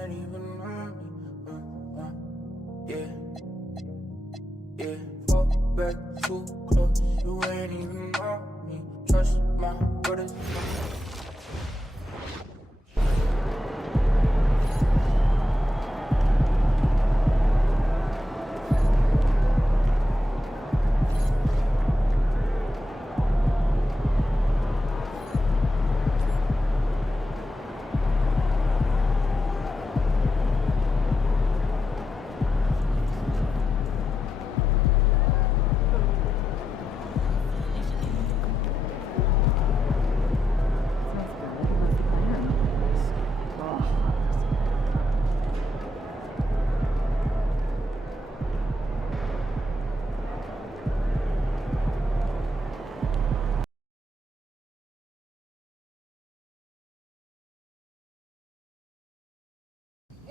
ain't even mind me. Yeah, fall back too close, you ain't even mind me. Trust my brothers.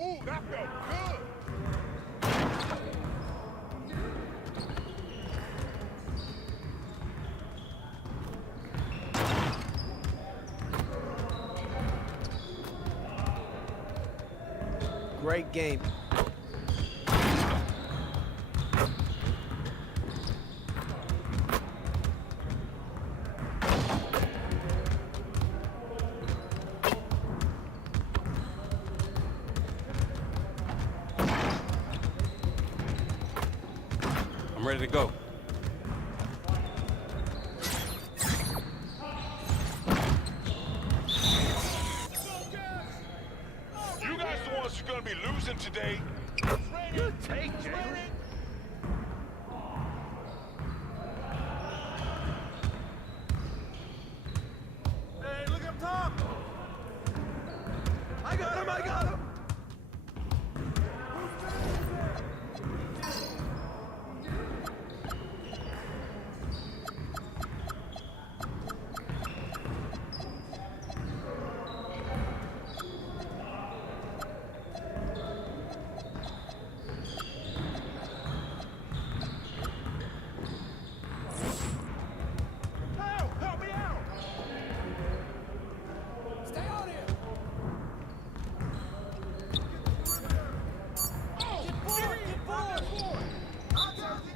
Ooh, that felt good. Great game. I'm ready to go. You guys the ones who are gonna be losing today. Good take, Jalen. Hey, look up top. I got him, I got him. Help me out. Stay on here. Get forward. I'll charge it.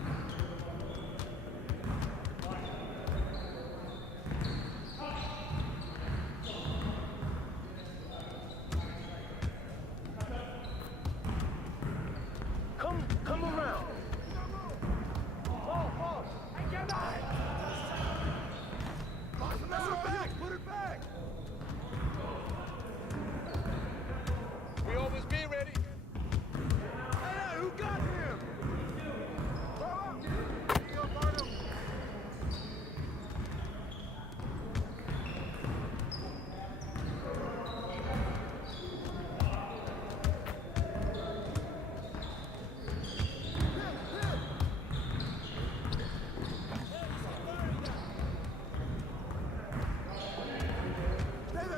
Come around. Fall. Hey, get back. Put it back. We always be ready. Hey, who got him? Throw up. You go, Barnum.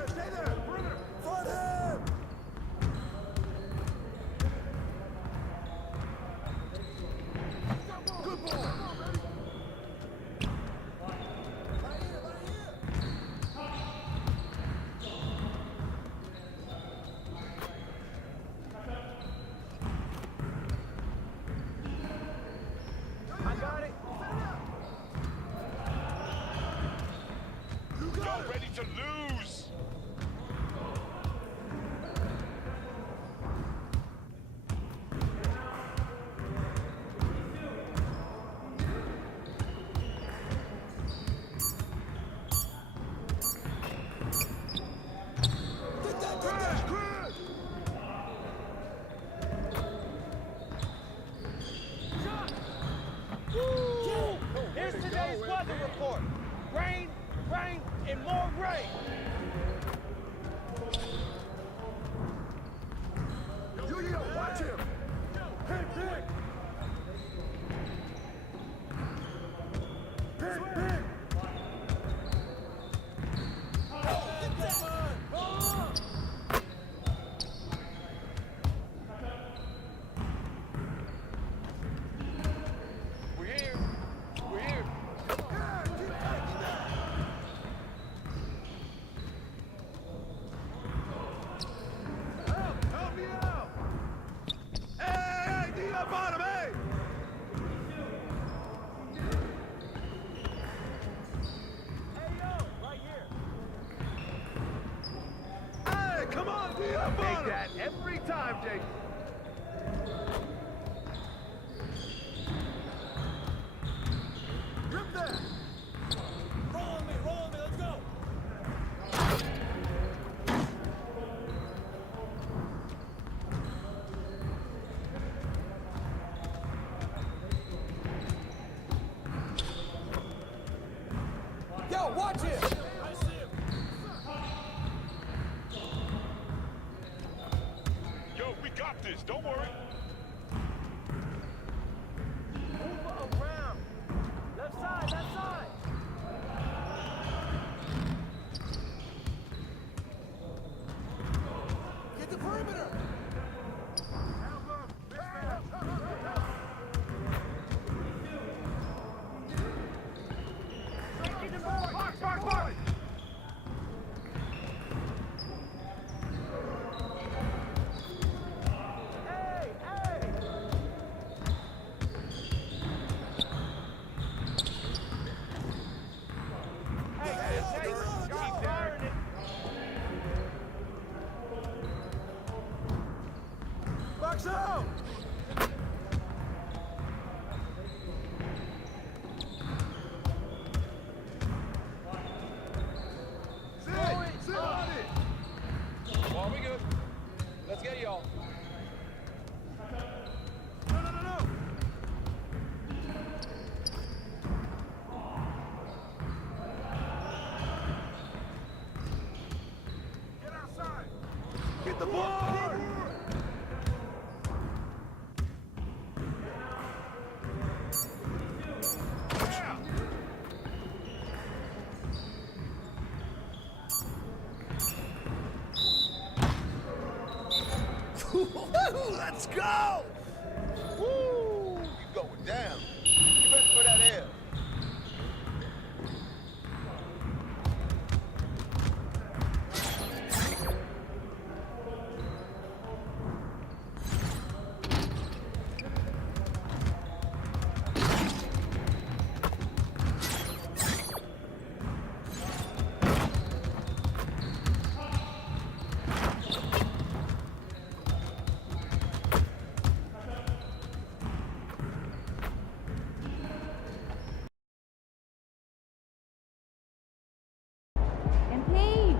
Stay there. Perimeter. Fight him. Good ball. Right here. I got it. Y'all ready to lose? Get that. Here's today's weather report. Rain, and more rain. Take that every time, Jake. Grip that. Roll on me, let's go. Yo, watch it! I see him. Yo, we got this. Don't worry. Move around. Left side, left side. Get the perimeter! Box, box, box. Hey, hey. Hey, keep firing it. Box out. Sit on it. Well, we good. Let's get y'all. No. Get outside. Get the ball. Let's go! Woo! You going down. You ready for that air? MP!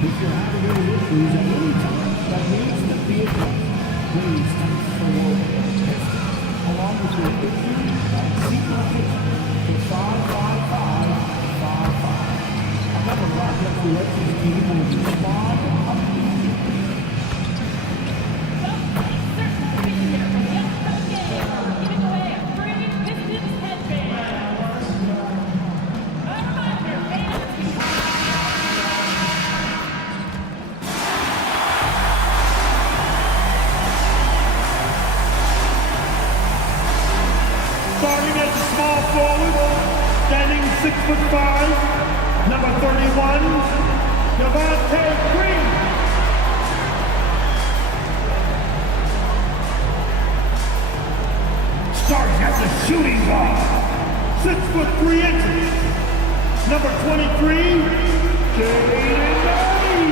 If you're having a issues at any time that needs to be addressed, please text the word Pistons along with your issue and seat location to 55555. A member of our guest relations team will respond immediately. Starting at the small forward, standing 6'5", number 31, Devontae Green. Starting at the shooting guard, 6'3", number 23, Jaden Ivey.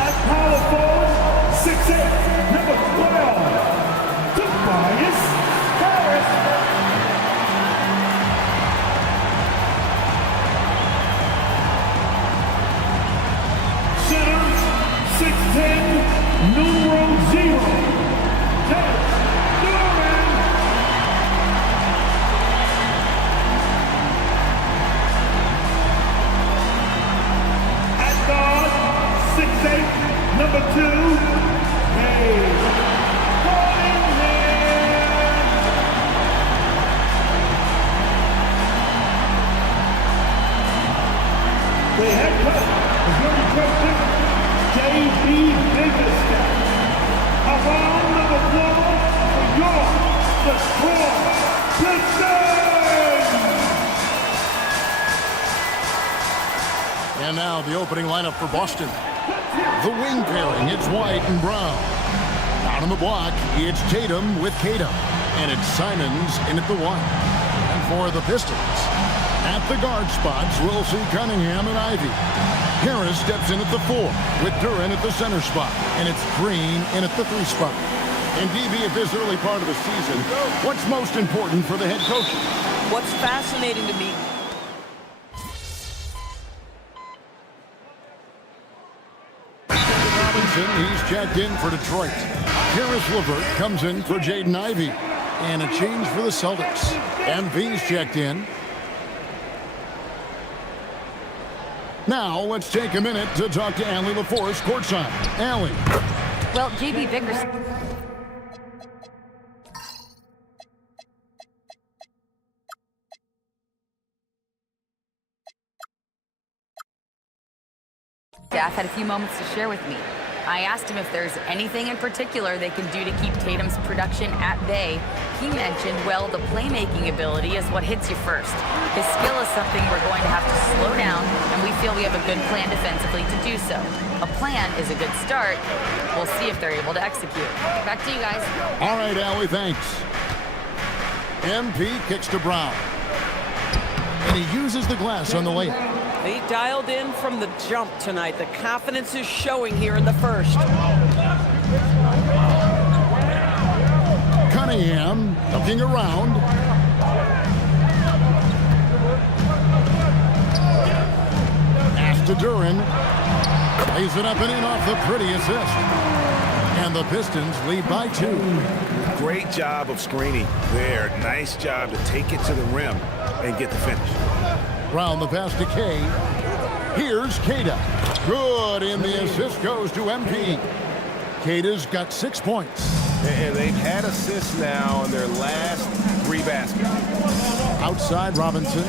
At power forward, 6'8", number 12, Tobias Harris. Center, 6'10", numero 0, Ted Norman. At guard, 6'8", number 2, the head coach is going to coach J.B. Biggerstaff. A round of applause for your Detroit Pistons! And now the opening lineup for Boston. The wing pairing, it's White and Brown. Out on the block, it's Tatum with Tatum. And it's Simons in at the 1. And for the Pistons, at the guard spots, we'll see Cunningham and Ivy. Harris steps in at the 4, with Duran at the center spot. And it's Green in at the 3 spot. And DB, at this early part of the season, what's most important for the head coach? What's fascinating to me, he's checked in for Detroit. Karis LeVert comes in for Jaden Ivey. And a change for the Celtics. MV's checked in. Now, let's take a minute to talk to Allie LaForest courtside. Allie. Well, J.B. Vickers. Staff had a few moments to share with me. I asked him if there's anything in particular they can do to keep Tatum's production at bay. He mentioned, well, the playmaking ability is what hits you first. His skill is something we're going to have to slow down, and we feel we have a good plan defensively to do so. A plan is a good start. We'll see if they're able to execute. Back to you guys. All right, Allie, thanks. MP kicks to Brown. And he uses the glass on the layup. they dialed in from the jump tonight. The confidence is showing here in the first. Cunningham looking around. Pass to Duran. Lays it up and in off the pretty assist. And the Pistons lead by 2. Great job of screening there. Nice job to take it to the rim and get the finish. Round the pass to K. Here's Keita. Good, and the assist goes to MP. Keita's got 6 points. And they've had assists now in their last 3 baskets. Outside Robinson.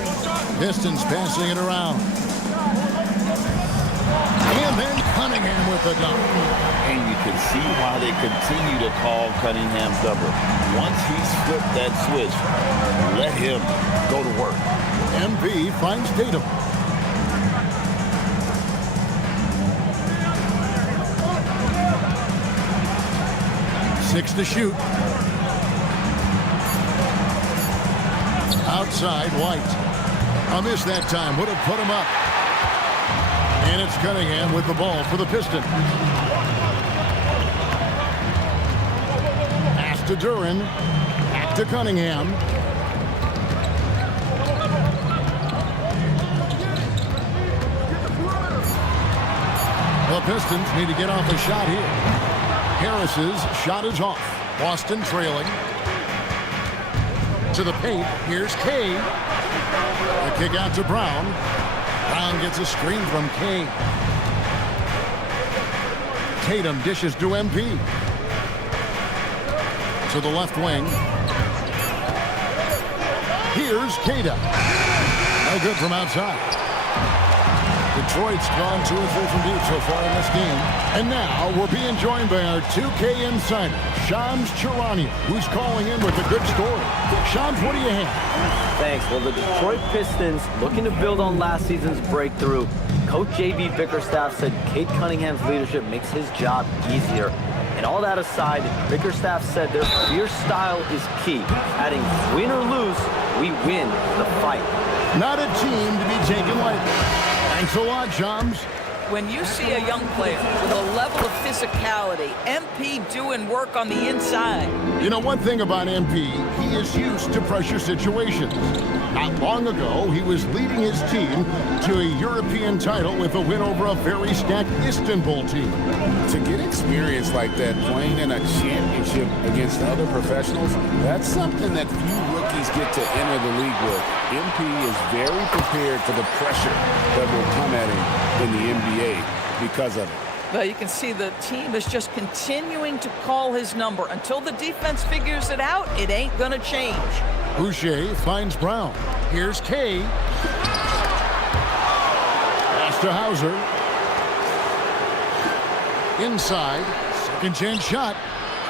Pistons passing it around. And then Cunningham with the dunk. And you can see why they continue to call Cunningham double. Once he's flipped that switch, let him go to work. MP finds Tatum. Six to shoot. Outside White. A miss that time. Would have put him up. And it's Cunningham with the ball for the Pistons. Pass to Duran. Back to Cunningham. the Pistons need to get off a shot here. Harris's shot is off. Boston trailing. To the paint. Here's Kay. The kick out to Brown. Brown gets a screen from Kay. Tatum dishes to MP. To the left wing. Here's Tatum. No good from outside. Detroit's gone 2 of 3 from deep so far in this game. And now we're being joined by our 2K insider, Shams Charania, who's calling in with a good story. Shams, what do you have? Thanks. Well, the Detroit Pistons, looking to build on last season's breakthrough. Coach J.B. Bickerstaff said Cade Cunningham's leadership makes his job easier. And all that aside, Bickerstaff said their fierce style is key, adding win or lose, we win the fight. Not a team to be taken lightly. Thanks a lot, Shams. When you see a young player with a level of physicality, MP doing work on the inside. You know, one thing about MP, he is used to pressure situations. Not long ago, he was leading his team to a European title with a win over a very stacked Istanbul team. To get experience like that, playing in a championship against other professionals, that's something that few rookies get to enter the league with. MP is very prepared for the pressure that will come at him in the NBA because of it. Well, you can see the team is just continuing to call his number. Until the defense figures it out, it ain't going to change. Boucher finds Brown. Here's Kay. Pass to Hauser. Inside. Second chance shot.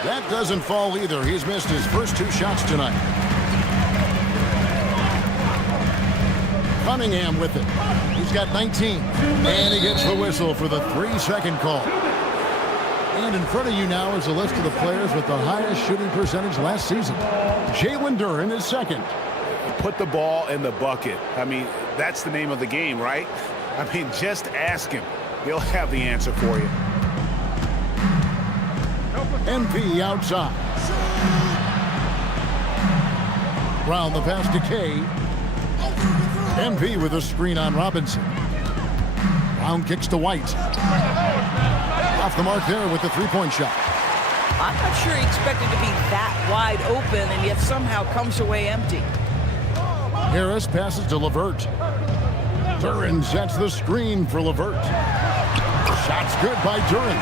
That doesn't fall either. He's missed his first 2 shots tonight. Cunningham with it. He's got 19. And he gets the whistle for the 3-second call. And in front of you now is a list of the players with the highest shooting percentage last season. Jalen Duren is second. Put the ball in the bucket. I mean, that's the name of the game, right? I mean, just ask him. He'll have the answer for you. MP outside. Brown the pass to Kay. MP with a screen on Robinson. Brown kicks to White. Off the mark there with the 3-point shot. I'm not sure he expected to be that wide open and yet somehow comes away empty. Harris passes to LeVert. Duren sets the screen for LeVert. Shot's good by Duren.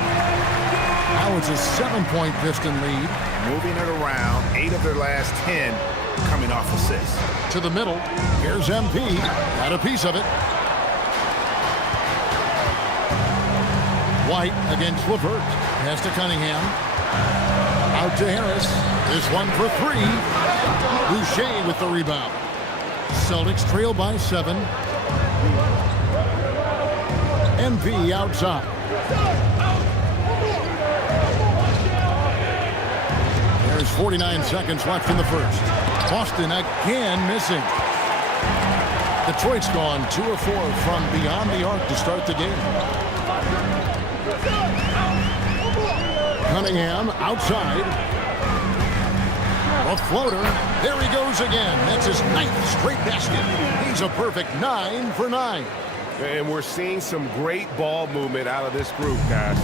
Now it's a 7-point Piston lead. Moving it around, 8 of their last 10 coming off assists. To the middle. Here's MP. Got a piece of it. White against LeVert. Pass to Cunningham. Out to Harris. This one for 3. Boucher with the rebound. Celtics trail by 7. MP outside. There's 49 seconds left in the first. Boston again missing. Detroit's gone 2 of 4 from beyond the arc to start the game. Cunningham outside. A floater. There he goes again. That's his 9th straight basket. He's a perfect 9 for 9. And we're seeing some great ball movement out of this group, guys.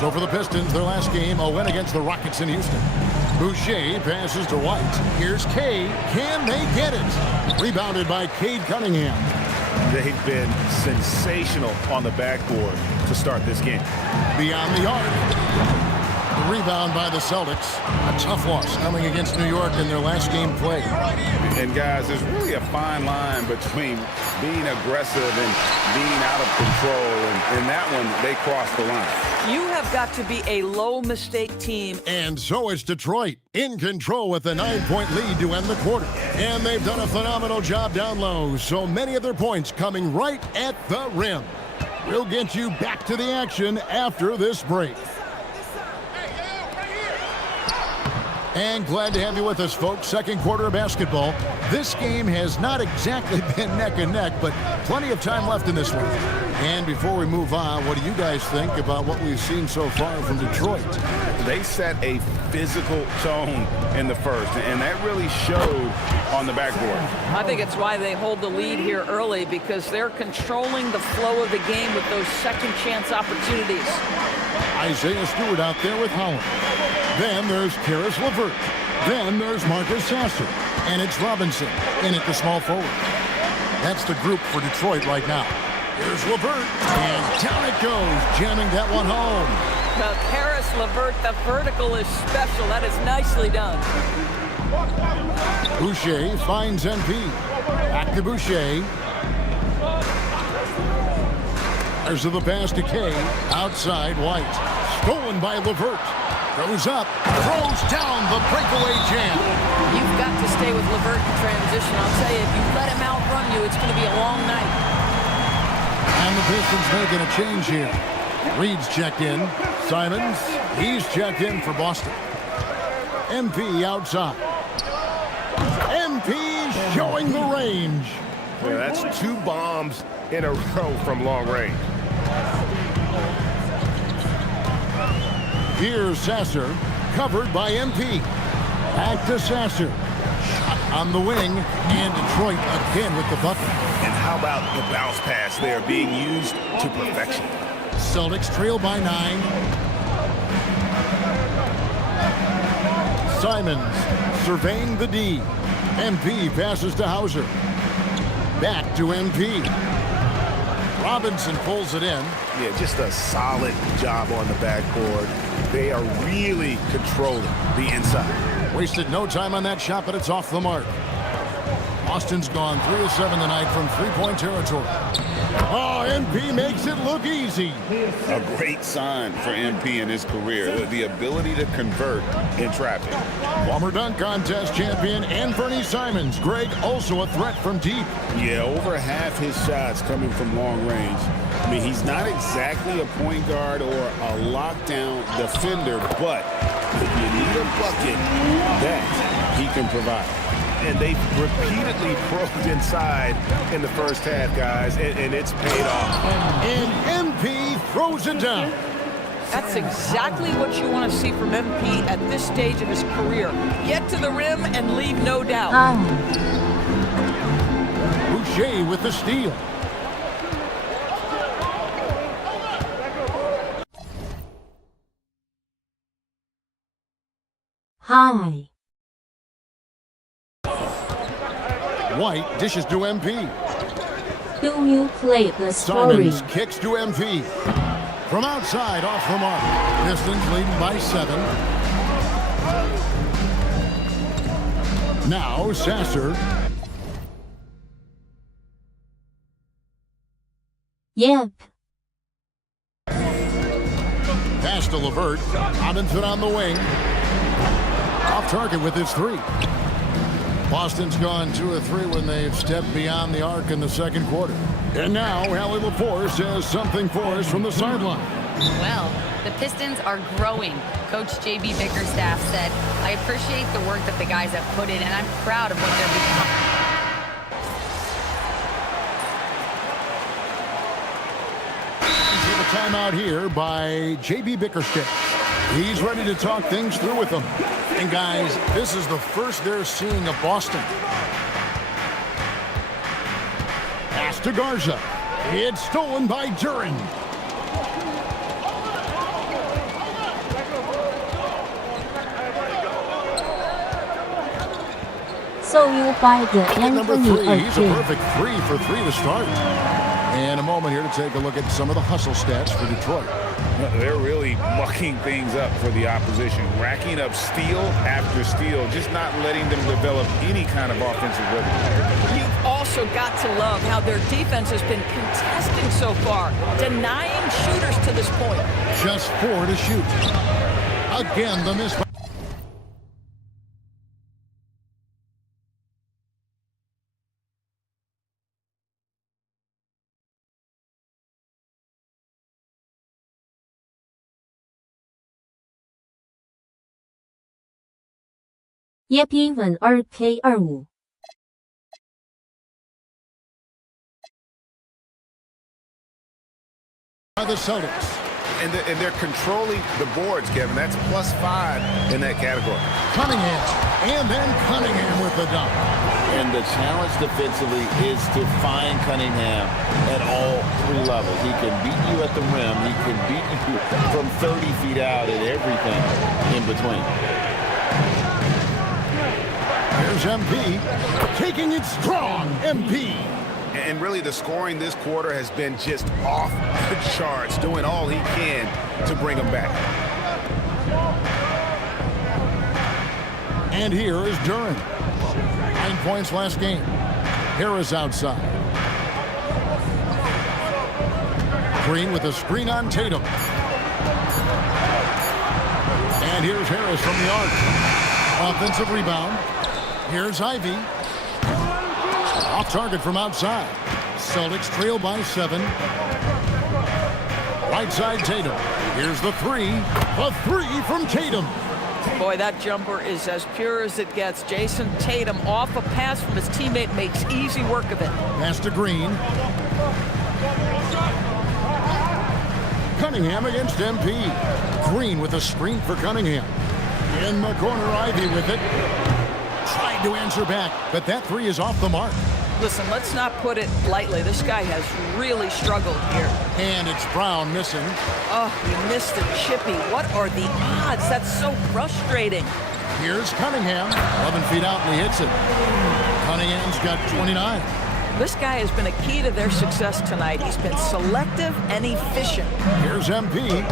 So for the Pistons, their last game, a win against the Rockets in Houston. Boucher passes to White. Here's Kay. Can they get it? Rebounded by Cade Cunningham. They've been sensational on the backboard to start this game. Beyond the arc. The rebound by the Celtics. A tough loss coming against New York in their last game play. And guys, there's really a fine line between being aggressive and being out of control. And in that one, they crossed the line. You have got to be a low-mistake team. And so it's Detroit in control with a 9-point lead to end the quarter. And they've done a phenomenal job down low, so many of their points coming right at the rim. We'll get you back to the action after this break. And glad to have you with us, folks. Second quarter of basketball. This game has not exactly been neck and neck, but plenty of time left in this one. And before we move on, what do you guys think about what we've seen so far from Detroit? They set a physical tone in the first, and that really showed on the backboard. I think it's why they hold the lead here early, because they're controlling the flow of the game with those second chance opportunities. Isaiah Stewart out there with Holland. Then there's Karis LeVert. Then there's Marcus Sasser. And it's Robinson in at the small forward. That's the group for Detroit right now. Here's LeVert. And down it goes, jamming that one home. Now, Karis LeVert, the vertical is special. That is nicely done. Boucher finds MP. Back to Boucher. There's the pass to Kay. Outside, White. Stolen by LeVert. Goes up, throws down the breakaway jam. You've got to stay with LeVert in transition. I'll tell you, if you let him outrun you, it's going to be a long night. And the Pistons making a change here. Reed's checked in. Simons, he's checked in for Boston. MP outside. MP showing the range. Yeah, that's 2 bombs in a row from long range. Here's Sasser, covered by MP. Back to Sasser. Shot on the wing, and Detroit again with the bucket. And how about the bounce pass there being used to perfection? Celtics trail by 9. Simons surveying the D. MP passes to Hauser. Back to MP. Robinson pulls it in. Yeah, just a solid job on the backboard. They are really controlling the inside. Wasted no time on that shot, but it's off the mark. Boston's gone 3 of 7 tonight from three-point territory. Oh, MP makes it look easy. A great sign for MP in his career, the ability to convert in traffic. Former dunk contest champion Anthony Simons. Greg also a threat from deep. Yeah, over half his shots coming from long range. I mean, he's not exactly a point guard or a lockdown defender, but if you need a bucket, that he can provide. And they repeatedly probed inside in the first half, guys, and it's paid off. And MP throws it down. That's exactly what you want to see from MP at this stage of his career. Get to the rim and leave no doubt. Boucher with the steal. Hi. White dishes to MP. Do you play the story? Simons kicks to MP. From outside, off the mark. Pistons leading by 7. Now Sasser. Yep. Pass to LeVert. Robinson on the wing. Off target with his 3. Boston's gone 2 of 3 when they've stepped beyond the arc in the second quarter. And now Allie LaForce says something for us from the sideline. Well, the Pistons are growing. Coach J.B. Bickerstaff said, I appreciate the work that the guys have put in, and I'm proud of what they're becoming. A timeout here by J.B. Bickerstaff. He's ready to talk things through with them. And guys, this is the first they're seeing of Boston. Pass to Garza. It's stolen by Duren. So you buy the Number Anthony 3, he's a again. perfect 3 for 3 to start. And a moment here to take a look at some of the hustle stats for Detroit. They're really mucking things up for the opposition, racking up steal after steal, just not letting them develop any kind of offensive rhythm. You've also got to love how their defense has been contesting so far, denying shooters to this point. Just 4 to shoot. Again, the miss. 예비 2K25 By the Celtics. And they're controlling the boards, Kevin. That's +5 in that category. Cunningham. And then Cunningham with the dunk. And the challenge defensively is to find Cunningham at all three levels. He can beat you at the rim. He can beat you from 30 feet out and everything in between. Here's MP. Taking it strong. MP. And really, the scoring this quarter has been just off the charts, doing all he can to bring them back. And here is Duran. 9 points last game. Harris outside. Green with a screen on Tatum. And here's Harris from the arc. Offensive rebound. Here's Ivy. Off target from outside. Celtics trail by 7. Right side Tatum. Here's the three. A three from Tatum. Boy, that jumper is as pure as it gets. Jason Tatum off a pass from his teammate makes easy work of it. Pass to Green. Cunningham against MP. Green with a screen for Cunningham. In the corner, Ivy with it. Tried to answer back, but that three is off the mark. Listen, let's not put it lightly. This guy has really struggled here. And it's Brown missing. Oh, he missed the chippy. What are the odds? That's so frustrating. Here's Cunningham. 11 feet out and he hits it. Cunningham's got 29. This guy has been a key to their success tonight. He's been selective and efficient. Here's MP.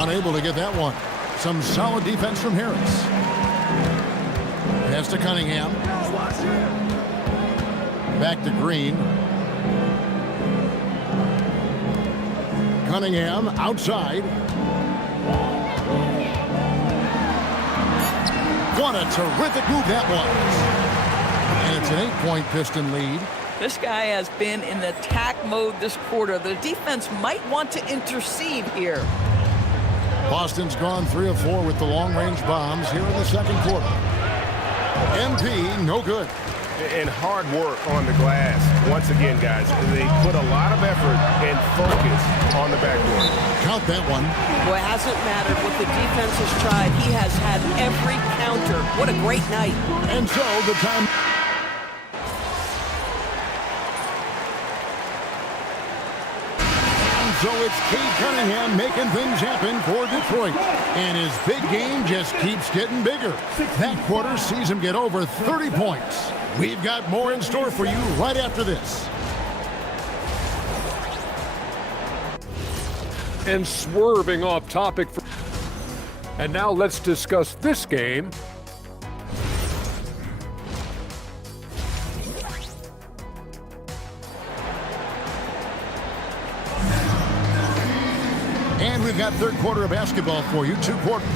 Unable to get that one. Some solid defense from Harris. Pass to Cunningham. Back to Green. Cunningham outside. What a terrific move that was. And it's an 8-point Piston lead. This guy has been in attack mode this quarter. The defense might want to intercede here. Boston's gone 3 of 4 with the long-range bombs here in the second quarter. MP, no good. And hard work on the glass. Once again, guys, they put a lot of effort and focus on the backboard. Count that one. Boy, hasn't mattered what the defense has tried. He has had every counter. What a great night. And so the time. And so it's Cade Cunningham making things happen for Detroit. And his big game just keeps getting bigger. That quarter sees him get over 30 points. We've got more in store for you right after this. And swerving off topic. And now let's discuss this game. And we've got third quarter of basketball for you. 2 quarters.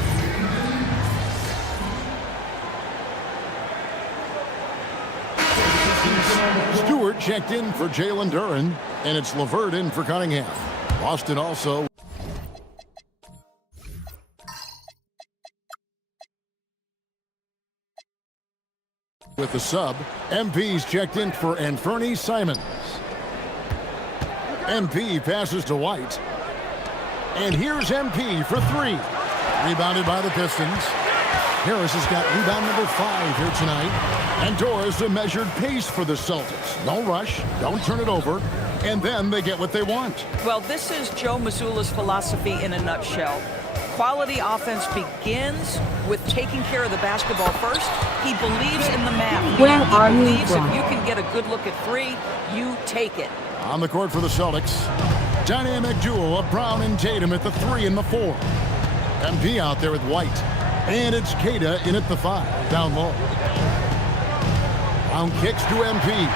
Stewart checked in for Jalen Duran, and it's LeVert in for Cunningham. Boston also. With the sub, MP's checked in for Anthony Simons. MP passes to White. And here's MP for 3. Rebounded by the Pistons. Harris has got rebound number 5 here tonight. And Doris a measured pace for the Celtics. No rush, don't turn it over, and then they get what they want. Well, this is Joe Mazzulla's philosophy in a nutshell. Quality offense begins with taking care of the basketball first. He believes in the math. Where are you believes from? if you can get a good look at 3, you take it. On the court for the Celtics. Dynamic duo of Brown and Tatum at the 3 and the 4. MP out there with White. And it's Queta in at the 5, down low. Brown kicks to MP.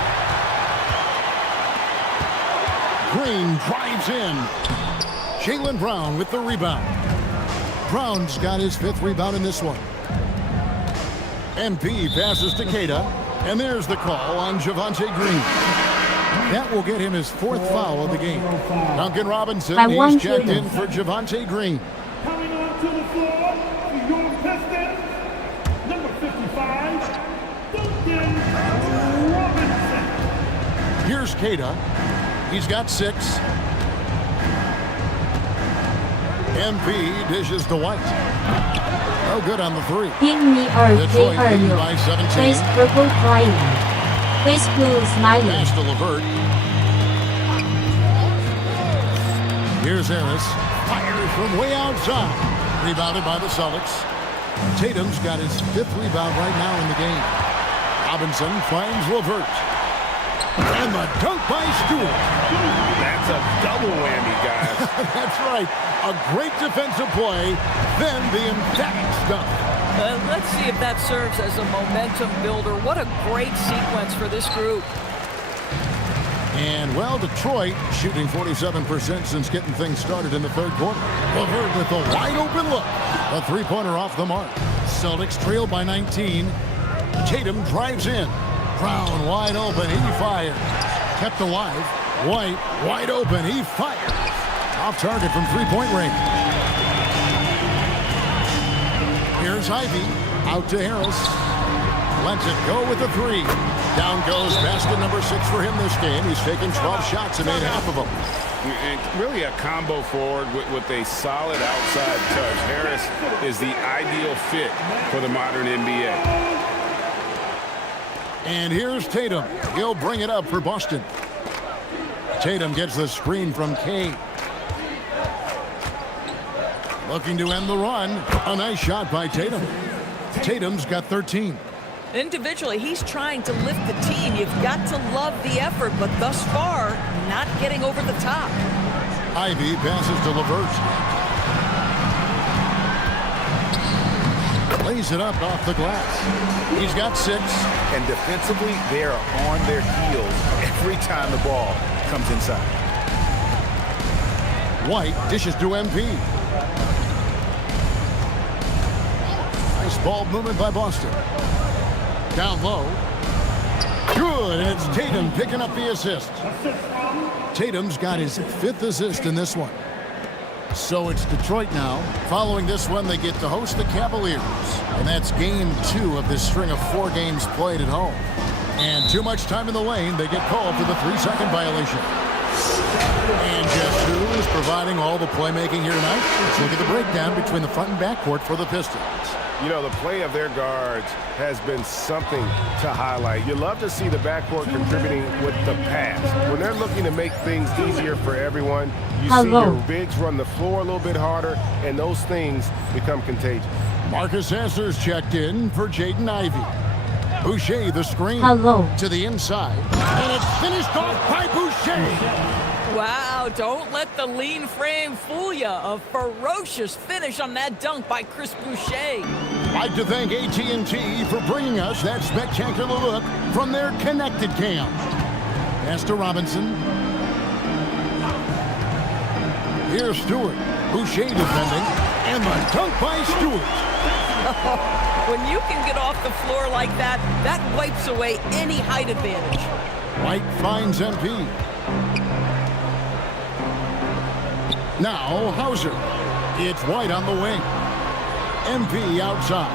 Green drives in. Jaylen Brown with the rebound. Brown's got his 5th rebound in this one. MP passes to Queta, and there's the call on Javonte Green. That will get him his 4th foul of the game. Duncan Robinson, he's checked in for Javonte Green. Coming onto the floor for your Pistons, number 55. Here's Keita. He's got 6. MP dishes to White. Oh, good on the 3. Detroit leading by 17. Face purple crying. Face blue smiling. Pass to LeVert. Here's Harris. Fires from way outside. Rebounded by the Celtics. Tatum's got his 5th rebound right now in the game. Robinson finds LeVert. And the dunk by Stewart. That's a double whammy, guys. That's right. A great defensive play, then the emphatic dunk. Let's see if that serves as a momentum builder. What a great sequence for this group. And, well, Detroit shooting 47% since getting things started in the 3rd quarter. LeVert with a wide-open look. A 3-pointer off the mark. Celtics trail by 19. Tatum drives in. Brown wide open. He fires. Kept alive. White wide open. He fires. Off target from 3-point range. Here's Ivy. Out to Harris. Lets it go with the 3. Down goes basket number 6 for him this game. He's taken 12 shots and made half of them. And really a combo forward with a solid outside touch. Harris is the ideal fit for the modern NBA. And here's Tatum. He'll bring it up for Boston. Tatum gets the screen from Kane. Looking to end the run. A nice shot by Tatum. Tatum's got 13. Individually, he's trying to lift the team. You've got to love the effort, but thus far, not getting over the top. Ivy passes to LeVert. Lays it up off the glass. He's got 6. And defensively, they are on their heels every time the ball comes inside. White dishes to MP. Nice ball movement by Boston. Down low. Good, and it's Tatum picking up the assist. Tatum's got his 5th assist in this one. So it's Detroit now. Following this one, they get to host the Cavaliers. And that's game 2 of this string of 4 games played at home. And too much time in the lane, they get called for the 3-second violation. And guess who is providing all the playmaking here tonight? Let's look at the breakdown between the front and backcourt for the Pistons. You know, the play of their guards has been something to highlight. You love to see the backcourt contributing with the pass. When they're looking to make things easier for everyone, you see your bigs run the floor a little bit harder, and those things become contagious. Marcus Sasser's checked in for Jaden Ivey. Boucher the screen to the inside. And it's finished off by Boucher. Wow, don't let the lean frame fool you. A ferocious finish on that dunk by Chris Boucher. I'd like to thank AT&T for bringing us that spectacular look from their connected cam. Pass to Robinson. Here's Stewart. Boucher defending. And the dunk by Stewart. When you can get off the floor like that, that wipes away any height advantage. White finds MP. Now Hauser. It's White on the wing. MP outside.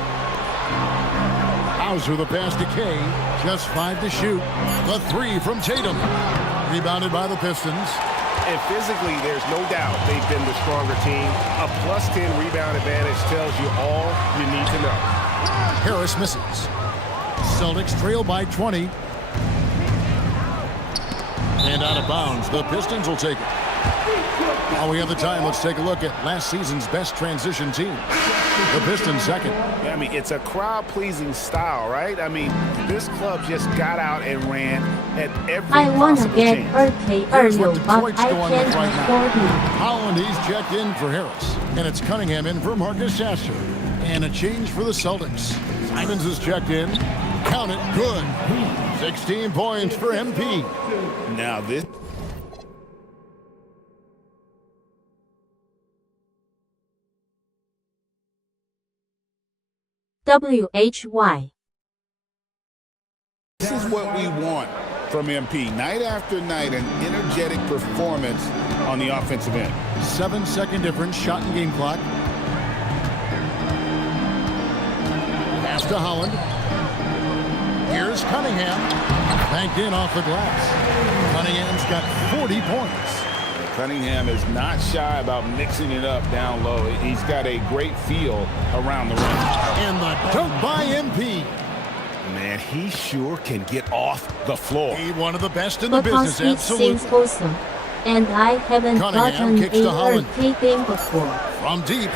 Hauser the pass to Kay. Just 5 to shoot. The 3 from Tatum. Rebounded by the Pistons. And physically, there's no doubt they've been the stronger team. A +10 rebound advantage tells you all you need to know. Harris misses. Celtics trail by 20. And out of bounds. The Pistons will take it. While we have the time, let's take a look at last season's best transition team. The Pistons second. I mean, it's a crowd-pleasing style, right? I mean, this club just got out and ran at every I want to possible get chance. RK Here's what earlier, but Detroit's I going with can't right now. afford it. Holland, he's checked in for Harris. And it's Cunningham in for Marcus Sasser. And a change for the Celtics. Simons is checked in. Count it. Good. 16 points for MP. Now this... WHY. This is what we want from MP. Night after night, an energetic performance on the offensive end. 7-second difference, shot and game clock. Pass to Holland. Here's Cunningham. Banked in off the glass. Cunningham's got 40 points. Cunningham is not shy about mixing it up down low. He's got a great feel around the rim. And the dunk by MP. Man, he sure can get off the floor. He one of the best in the Because business, it absolutely. seems awesome. And I haven't Cunningham gotten kicks to a Holland. arcade game before. From deep.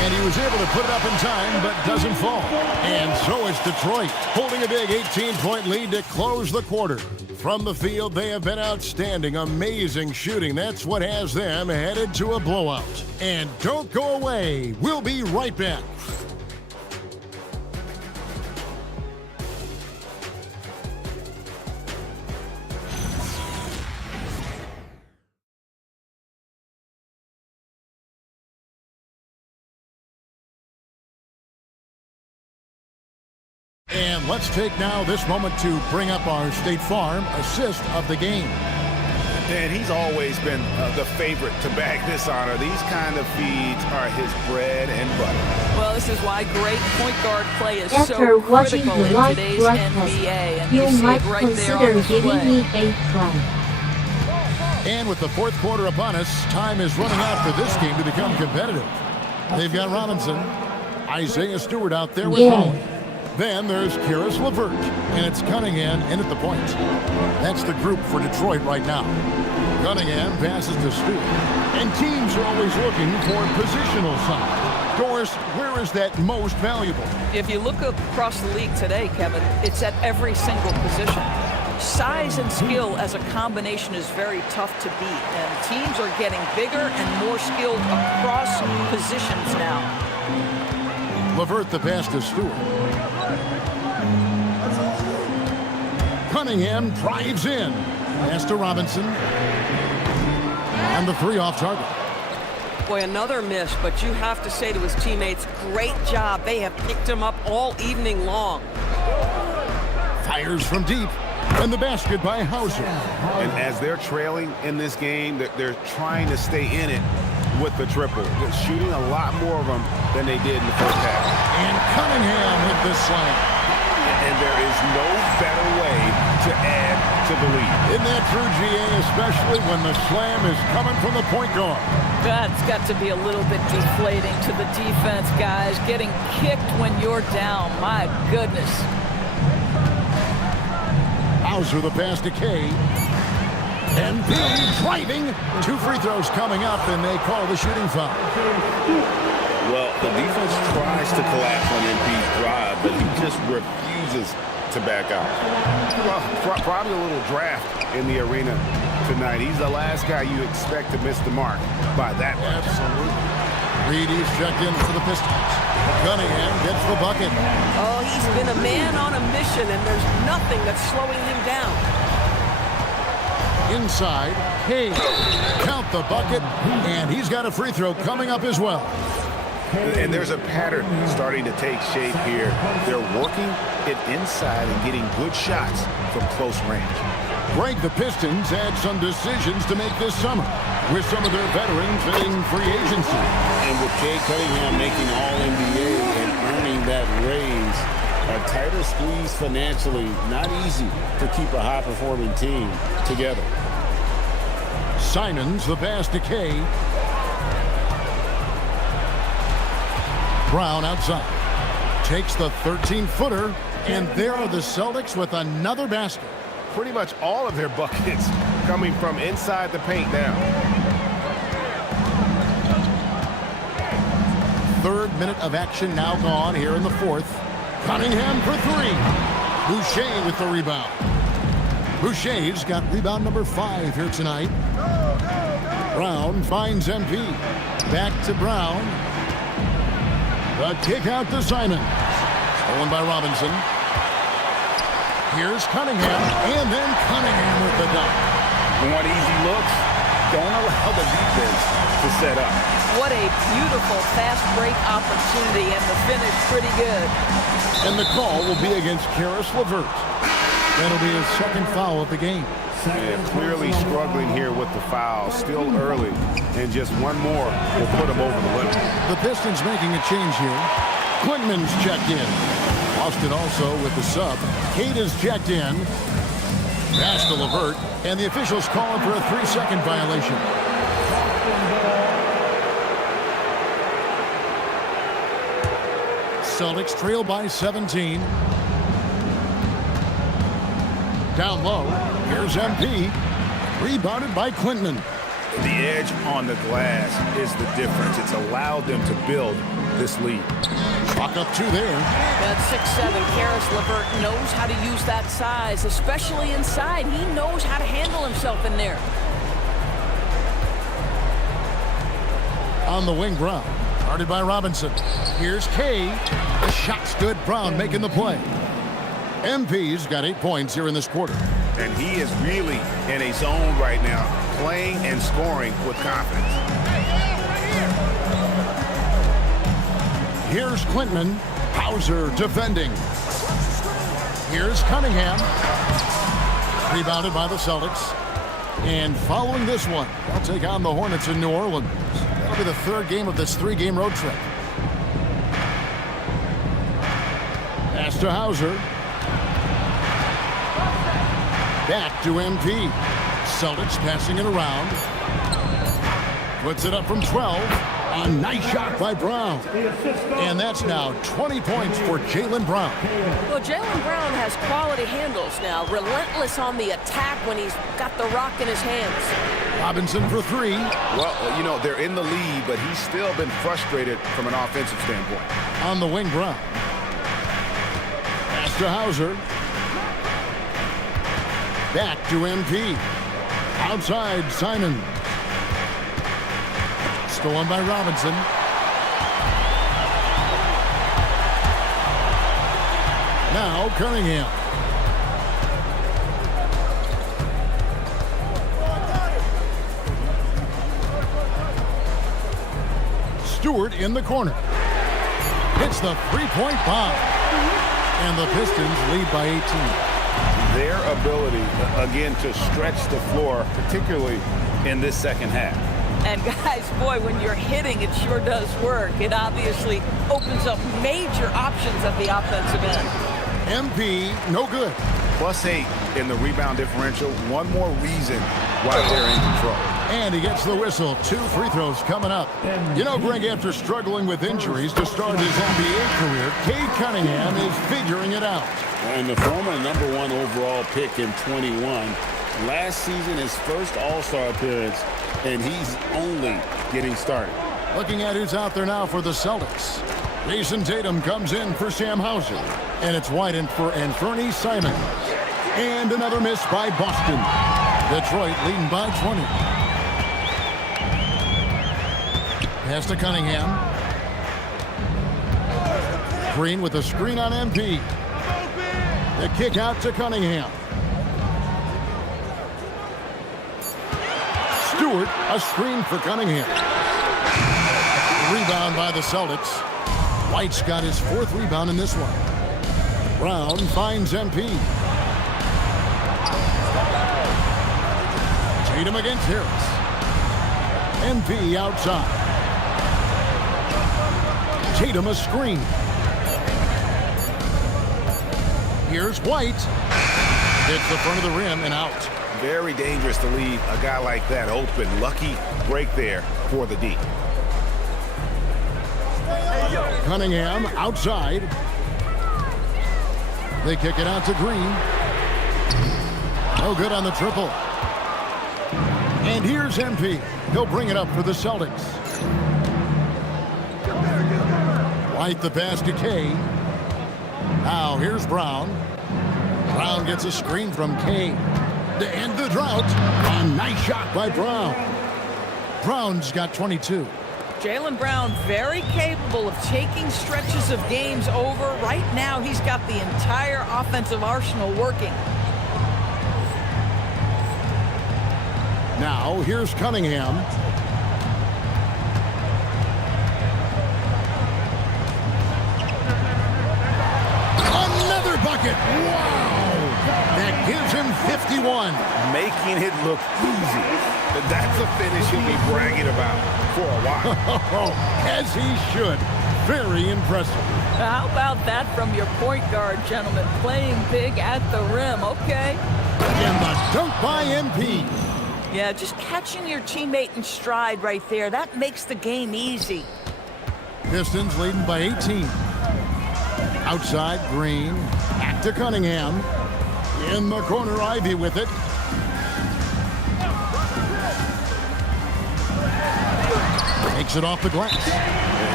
And he was able to put it up in time, but doesn't fall. And so is Detroit, holding a big 18-point lead to close the quarter. From the field, they have been outstanding. Amazing shooting. That's what has them headed to a blowout. And don't go away. We'll be right back. And let's take now this moment to bring up our State Farm assist of the game. And he's always been the favorite to bag this honor. These kind of feeds are his bread and butter. Well, this is why great point guard play is After so watching critical the in live today's broadcast, NBA, and you you see might it right there on consider giving display. me a try. And with the fourth quarter upon us, time is running out for this game to become competitive. They've got Robinson, Isaiah Stewart out there with Holland. Then there's Karis LeVert, and it's Cunningham in at the point. That's the group for Detroit right now. Cunningham passes to Stewart, and teams are always looking for positional size. Doris, where is that most valuable? If you look across the league today, Kevin, it's at every single position. Size and skill as a combination is very tough to beat, and teams are getting bigger and more skilled across positions now. LeVert the pass to Stewart. Cunningham drives in. Pass to Robinson. And the three off target. Boy, another miss, but you have to say to his teammates, great job. They have picked him up all evening long. Fires from deep. And the basket by Hauser. And as they're trailing in this game, they're trying to stay in it with the triple. They're shooting a lot more of them than they did in the first half. And Cunningham with the slam. And there is no better way to add to the lead. Isn't that true, GA, especially when the slam is coming from the point guard? That's got to be a little bit deflating to the defense, guys. Getting kicked when you're down. My goodness. Hauser the pass to K. And B driving. 2 free throws coming up, and they call the shooting foul. Well, the defense tries to collapse on MP's drive, but he just refuses to back out. Well, probably a little draft in the arena tonight. He's the last guy you expect to miss the mark by that much. Absolutely. Reedy's checked in for the Pistons. Cunningham gets the bucket. Oh, he's been a man on a mission, and there's nothing that's slowing him down. Inside, K. Count the bucket, and he's got a free throw coming up as well. And there's a pattern starting to take shape here. They're working it inside and getting good shots from close range. Greg, the Pistons had some decisions to make this summer with some of their veterans hitting free agency. And with Cade Cunningham making All-NBA and earning that raise, a tighter squeeze financially, not easy to keep a high-performing team together. Simons, the pass to K. Brown outside. Takes the 13-footer, and there are the Celtics with another basket. Pretty much all of their buckets coming from inside the paint now. 3rd minute of action now gone here in the 4th. Cunningham for 3. Boucher with the rebound. Boucher's got rebound number 5 here tonight. Brown finds MP. Back to Brown. The kick out to Simon. Stolen by Robinson. Here's Cunningham, and then Cunningham with the dunk. You want easy looks? Don't allow the defense to set up. What a beautiful fast break opportunity, and the finish pretty good. And the call will be against Karis LeVert. That'll be his 2nd foul of the game. Yeah, clearly struggling here with the foul. Still early, and just one more will put him over the limit. The Pistons making a change here. Quinman's checked in. Boston also with the sub. Cade is checked in. Pass to LeVert, and the officials call him for a 3-second violation. Celtics trail by 17. Down low, here's MP. Rebounded by Quintman. The edge on the glass is the difference. It's allowed them to build this lead. Clock up 2 there. At 6'7", Karis LeVert knows how to use that size, especially inside. He knows how to handle himself in there. On the wing, Brown. Guarded by Robinson. Here's Kay. The shot's good. Brown making the play. MP's got 8 points here in this quarter. And he is really in a zone right now, playing and scoring with confidence. Here's Quintman. Hauser defending. Here's Cunningham. Rebounded by the Celtics. And following this one, they'll take on the Hornets in New Orleans. That'll be the 3rd game of this 3-game road trip. Pass to Hauser. Back to MP. Celtics passing it around. Puts it up from 12. A nice shot by Brown. And that's now 20 points for Jaylen Brown. Well, Jaylen Brown has quality handles now. Relentless on the attack when he's got the rock in his hands. Robinson for 3. Well, you know, they're in the lead, but he's still been frustrated from an offensive standpoint. On the wing, Brown. Pass to Hauser. Back to MP. Outside, Simon. Stolen by Robinson. Now Cunningham. Stewart in the corner. Hits the 3-point bomb. And the Pistons lead by 18. Their ability, again, to stretch the floor, particularly in this second half. And guys, boy, when you're hitting, it sure does work. It obviously opens up major options at the offensive end. MP, no good. +8 in the rebound differential. One more reason why they're in control. And he gets the whistle. 2 free throws coming up. You know, Greg, after struggling with injuries to start his NBA career, Cade Cunningham is figuring it out. And the former #1 overall pick in 21. Last season, his first All-Star appearance, and he's only getting started. Looking at who's out there now for the Celtics. Jason Tatum comes in for Sam Hauser. And it's White for Anthony Simons. And another miss by Boston. Detroit leading by 20. Pass to Cunningham. Green with a screen on MP. The kick out to Cunningham. Stewart, a screen for Cunningham. Rebound by the Celtics. White's got his 4th rebound in this one. Brown finds MP. Tatum against Harris. MP outside. Tatum a screen. Here's White. Hits the front of the rim and out. Very dangerous to leave a guy like that open. Lucky break there for the D. Cunningham outside. They kick it out to Green. No good on the triple. And here's MP. He'll bring it up for the Celtics. White the pass to Kay. Now here's Brown. Brown gets a screen from Kay. To end the drought. A nice shot by Brown. Brown's got 22. Jaylen Brown very capable of taking stretches of games over. Right now, he's got the entire offensive arsenal working. Now, here's Cunningham. Another bucket. Wow. That gives him 51. Making it look easy. That's a finish he'll be bragging about for a while. As he should. very impressive. How about that from your point guard, gentlemen? Playing big at the rim, okay? And the dunk by MP. Yeah, just catching your teammate in stride right there. That makes the game easy. Pistons leading by 18. Outside, Green. Back to Cunningham. In the corner, Ivy with it. Takes it off the glass.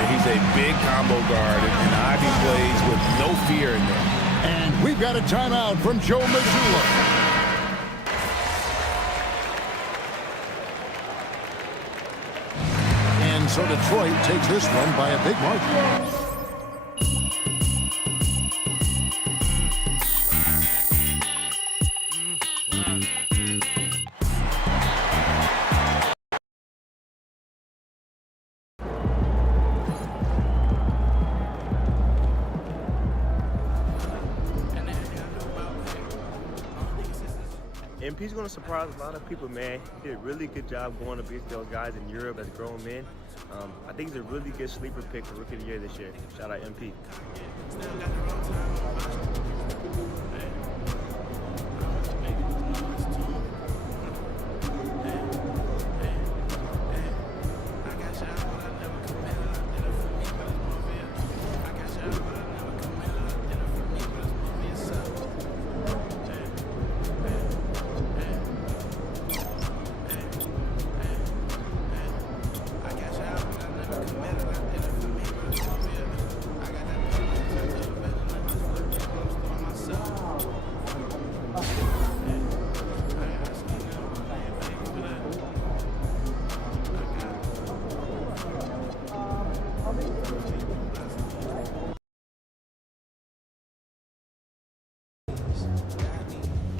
He's a big combo guard, and Ivy plays with no fear in there. And we've got a timeout from Joe Mazzulla. And so Detroit takes this one by a big margin. MP's going to surprise a lot of people, man. He did a really good job going against those guys in Europe as grown men. I think he's a really good sleeper pick for Rookie of the Year this year. Shout out MP.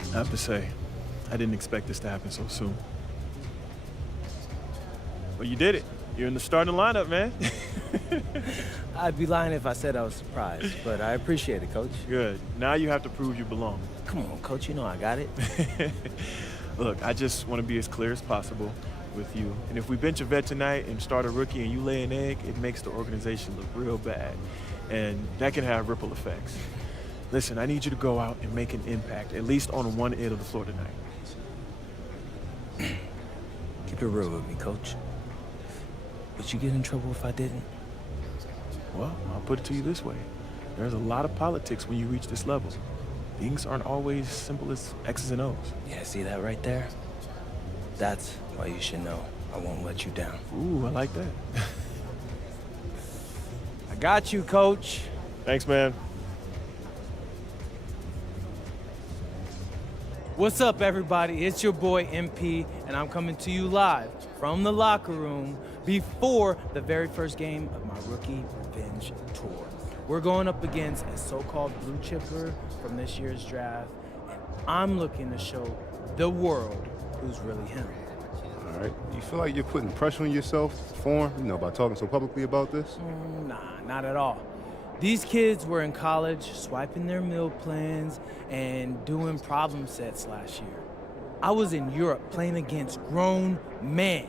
I have to say, I didn't expect this to happen so soon. But you did it. You're in the starting lineup, man. I'd be lying if I said I was surprised, but I appreciate it, Coach. Good. Now you have to prove you belong. Come on, Coach, you know I got it. Look, I just want to be as clear as possible with you. And if we bench a vet tonight and start a rookie and you lay an egg, it makes the organization look real bad. And that can have ripple effects. Listen, I need you to go out and make an impact, at least on one end of the floor tonight. Keep it real with me, Coach. Would you get in trouble if I didn't? Well, I'll put it to you this way. There's a lot of politics when you reach this level. Things aren't always simple as X's and O's. Yeah, see that right there? That's why you should know I won't let you down. Ooh, I like that. I got you, Coach. Thanks, man. What's up, everybody? It's your boy MP, and I'm coming to you live from the locker room before the very first game of my rookie revenge tour. We're going up against a so-called blue chipper from this year's draft, and I'm looking to show the world who's really him. All right. You feel like you're putting pressure on yourself for him, by talking so publicly about this? Nah, not at all. These kids were in college swiping their meal plans and doing problem sets last year. I was in Europe playing against grown men,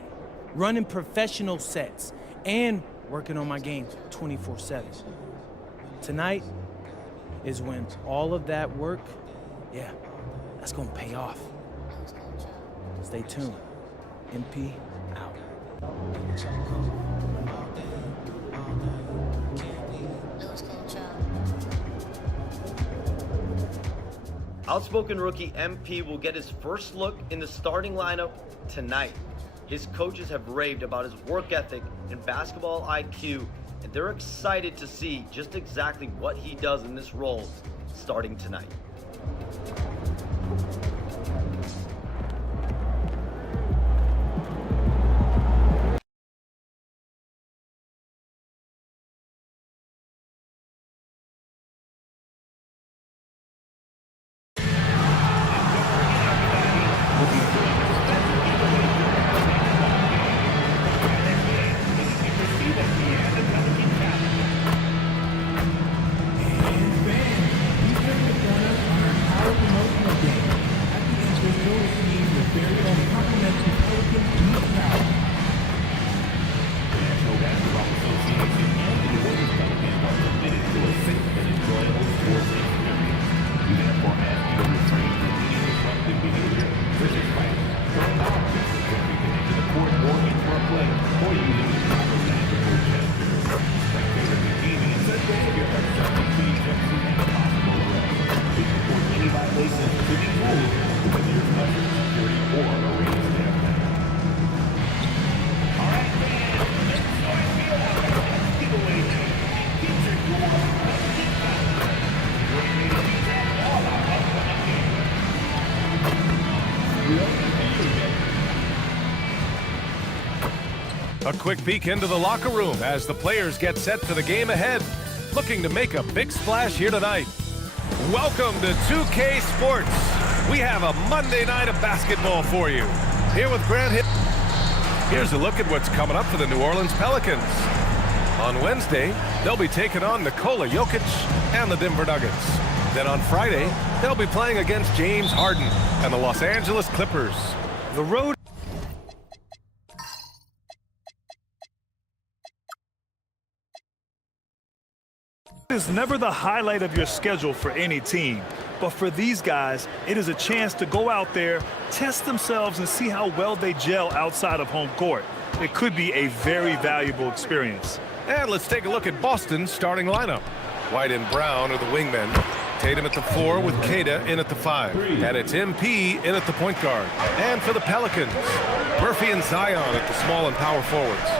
running professional sets, and working on my game 24/7. Tonight is when all of that work, that's gonna pay off. Stay tuned. MP out. Outspoken rookie MP will get his first look in the starting lineup tonight. His coaches have raved about his work ethic and basketball IQ, and they're excited to see just exactly what he does in this role starting tonight. Power promotion A quick peek into the locker room as the players get set for the game ahead, looking to make a big splash here tonight. Welcome to 2K Sports. We have a Monday night of basketball for you. Here with Grant Hill. Here's a look at what's coming up for the New Orleans Pelicans. On Wednesday, they'll be taking on Nikola Jokic and the Denver Nuggets. Then on Friday, they'll be playing against James Harden and the Los Angeles Clippers. The road is never the highlight of your schedule for any team. But for these guys, it is a chance to go out there, test themselves, and see how well they gel outside of home court. It could be a very valuable experience. And let's take a look at Boston's starting lineup. White and Brown are the wingmen. Tatum at the 4 with Queta in at the 5. And it's MP in at the point guard. And for the Pelicans, Murphy and Zion at the small and power forwards.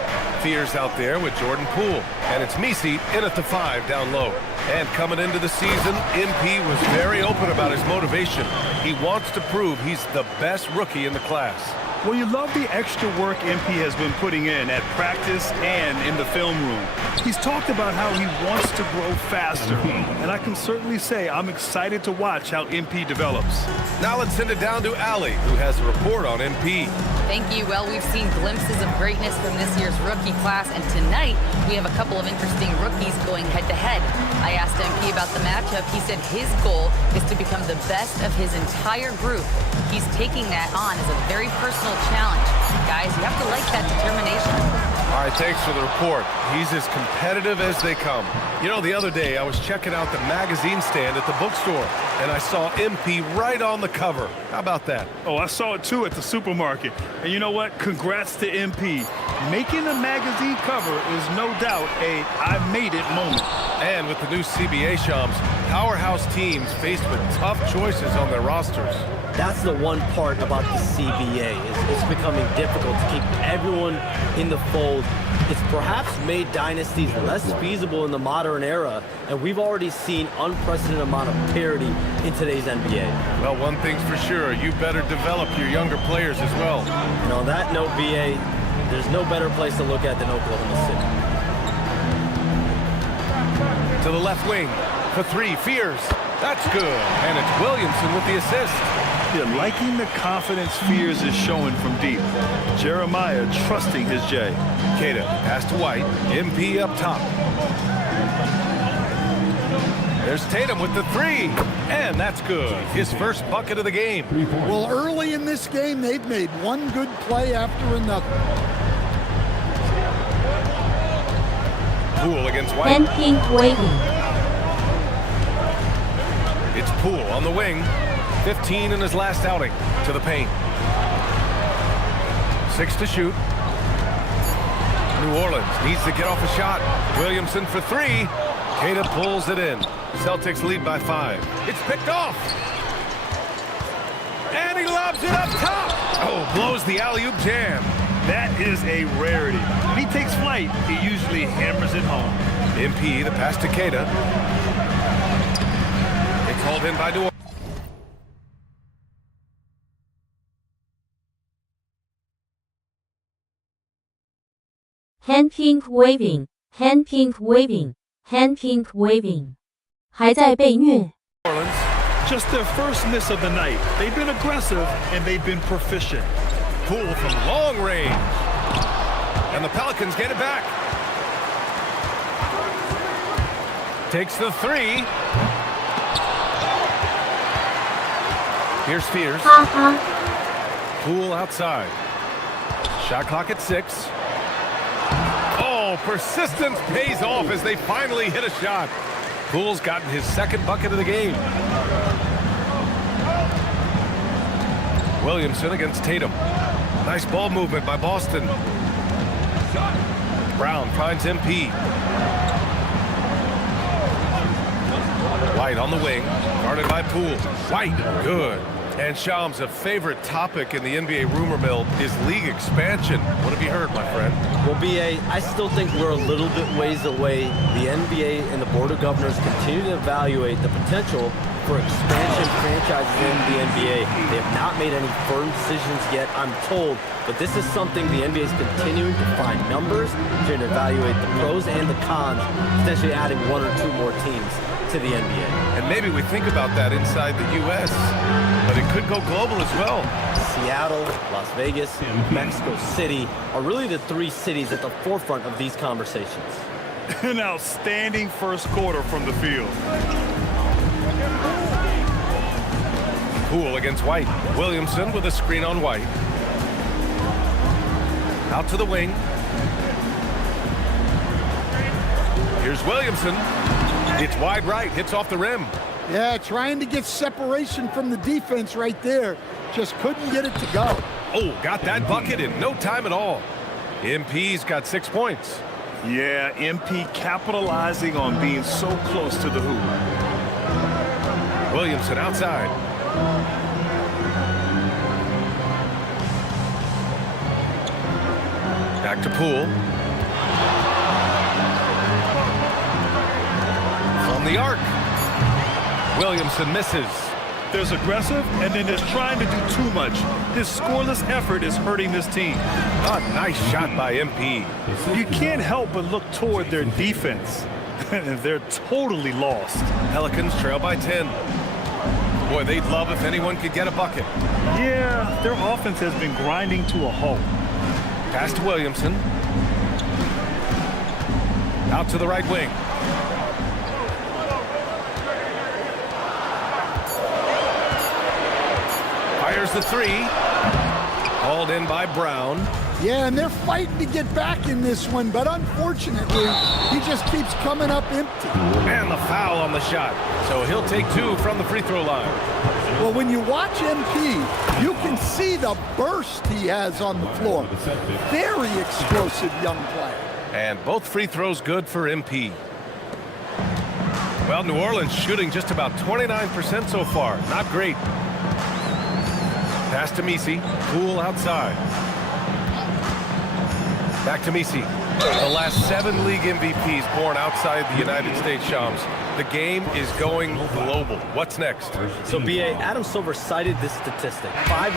Fears out there with Jordan Poole. And it's Messi in at the 5 down low. And coming into the season, MP was very open about his motivation. He wants to prove he's the best rookie in the class. Well, you love the extra work MP has been putting in at practice and in the film room. He's talked about how he wants to grow faster, and I can certainly say I'm excited to watch how MP develops. Now let's send it down to Allie, who has a report on MP. Thank you. Well, we've seen glimpses of greatness from this year's rookie class, and tonight we have a couple of interesting rookies going head-to-head. I asked MP about the matchup. He said his goal is to become the best of his entire group. He's taking that on as a very personal challenge. Guys, you have to like that determination. All right, thanks for the report. He's as competitive as they come. You know, the other day I was checking out the magazine stand at the bookstore, and I saw MP right on the cover. How about that? Oh, I saw it too at the supermarket. And you know what? Congrats to MP. Making a magazine cover is no doubt a I made it moment. And with the new CBA Shams, powerhouse teams faced with tough choices on their rosters. That's the one part about the CBA. It's becoming difficult to keep everyone in the fold. It's perhaps made dynasties less feasible in the modern era, and we've already seen unprecedented amount of parity in today's NBA. Well, one thing's for sure, you better develop your younger players as well. And on that note, BA, there's no better place to look at than Oklahoma City. To the left wing, for 3, Fears. That's good, and it's Williamson with the assist. Yeah, liking the confidence Fears is showing from deep. Jeremiah trusting his J. Queta pass to White, MP up top. There's Tatum with the 3, and that's good. His first bucket of the game. Well, early in this game, they've made one good play after another. Poole against White. And pink waving. It's Poole on the wing. 15 in his last outing. To the paint. 6 to shoot. New Orleans needs to get off a shot. Williamson for 3. Queta pulls it in. Celtics lead by 5. It's picked off. And he lobs it up top. Oh, blows the alley-oop jam. That is a rarity. When he takes flight, he usually hammers it home. MP, the pass to Queta. It's hauled in by New Orleans. Hand pink waving, hand pink waving, hand pink waving. 还在被虐。 Just their first miss of the night. They've been aggressive and they've been proficient. Poole from long range. And the Pelicans get it back. Takes the 3. Here's Fears. Poole outside. Shot clock at 6. Oh, persistence pays off as they finally hit a shot. Poole's gotten his second bucket of the game. Williamson against Tatum. Nice ball movement by Boston. Brown finds MP. White on the wing, guarded by Poole. White, good. And Shams, a favorite topic in the NBA rumor mill is league expansion. What have you heard, my friend? Well, BA, I still think we're a little bit ways away. The NBA and the Board of Governors continue to evaluate the potential for expansion franchises in the NBA. They have not made any firm decisions yet, I'm told, but this is something the NBA is continuing to find numbers, trying to evaluate the pros and the cons, potentially adding 1 or 2 more teams to the NBA. And maybe we think about that inside the U.S., but it could go global as well. Seattle, Las Vegas, Mexico City are really the 3 cities at the forefront of these conversations. An outstanding first quarter from the field. Poole against White. Williamson with a screen on White. Out to the wing. Here's Williamson. It's wide right, hits off the rim. Yeah, trying to get separation from the defense right there. Just couldn't get it to go. Oh, got that bucket in no time at all. MP's got 6 points. Yeah, MP capitalizing on being so close to the hoop. Williamson outside. Back to Poole. From the arc. Williamson misses. There's aggressive, and then there's trying to do too much. This scoreless effort is hurting this team. A nice shot by MP. You can't help but look toward their defense. They're totally lost. Pelicans trail by 10. Boy, they'd love if anyone could get a bucket. Yeah, their offense has been grinding to a halt. Pass to Williamson. Out to the right wing. Fires the 3. Hauled in by Brown. Yeah, and they're fighting to get back in this one, but unfortunately, he just keeps coming up empty. And the foul on the shot. So he'll take 2 from the free throw line. Well, when you watch MP, you can see the burst he has on the floor. Very explosive young player. And both free throws good for MP. Well, New Orleans shooting just about 29% so far. Not great. Pass to Messi. Poole outside. Back to Messi. The last 7 league MVPs born outside the United States, Shams. The game is going global. What's next? So, B.A., Adam Silver cited this statistic. 5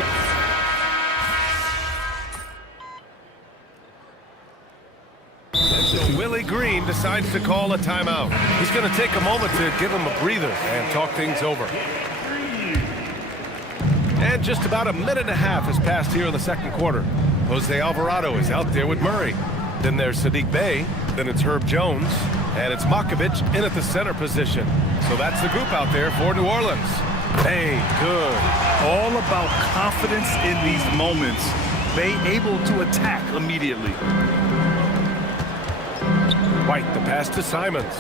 Willie Green decides to call a timeout. He's going to take a moment to give him a breather and talk things over. And just about a minute and a half has passed here in the second quarter. Jose Alvarado is out there with Murray. Then there's Sadiq Bey. Then it's Herb Jones. And it's Makovich in at the center position. So that's the group out there for New Orleans. Bey, good. All about confidence in these moments. Bey able to attack immediately. White, the pass to Simons.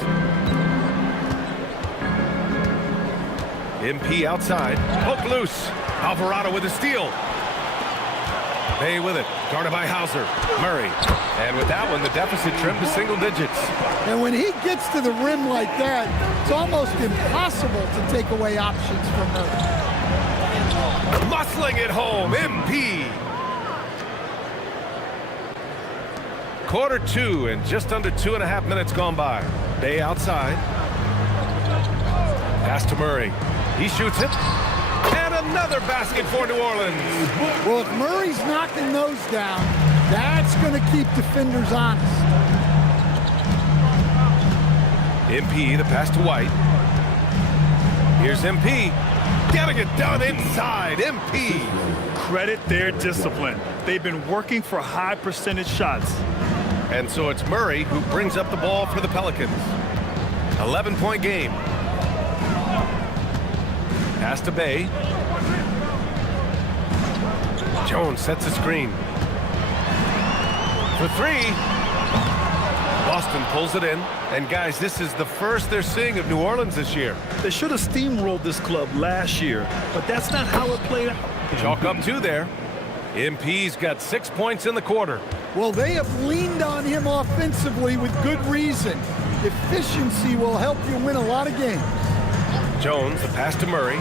MP outside. Poke loose. Alvarado with a steal. Bey with it. Guarded by Hauser. Murray. And with that one, the deficit trimmed to single digits. And when he gets to the rim like that, it's almost impossible to take away options from Murray. Muscling it home. MP. Quarter 2 and just under 2.5 minutes gone by. Bey outside. Pass to Murray. He shoots it. And another basket for New Orleans. Well, if Murray's knocking those down, that's going to keep defenders honest. MP, the pass to White. Here's MP. Getting it done inside. MP. Credit their discipline. They've been working for high percentage shots. And so it's Murray who brings up the ball for the Pelicans. 11-point game. Pass to Bey. Jones sets a screen. For 3. Boston pulls it in. And guys, this is the first they're seeing of New Orleans this year. They should have steamrolled this club last year, but that's not how it played out. Chalk up 2 there. MP's got 6 points in the quarter. Well, they have leaned on him offensively with good reason. Efficiency will help you win a lot of games. Jones, the pass to Murray.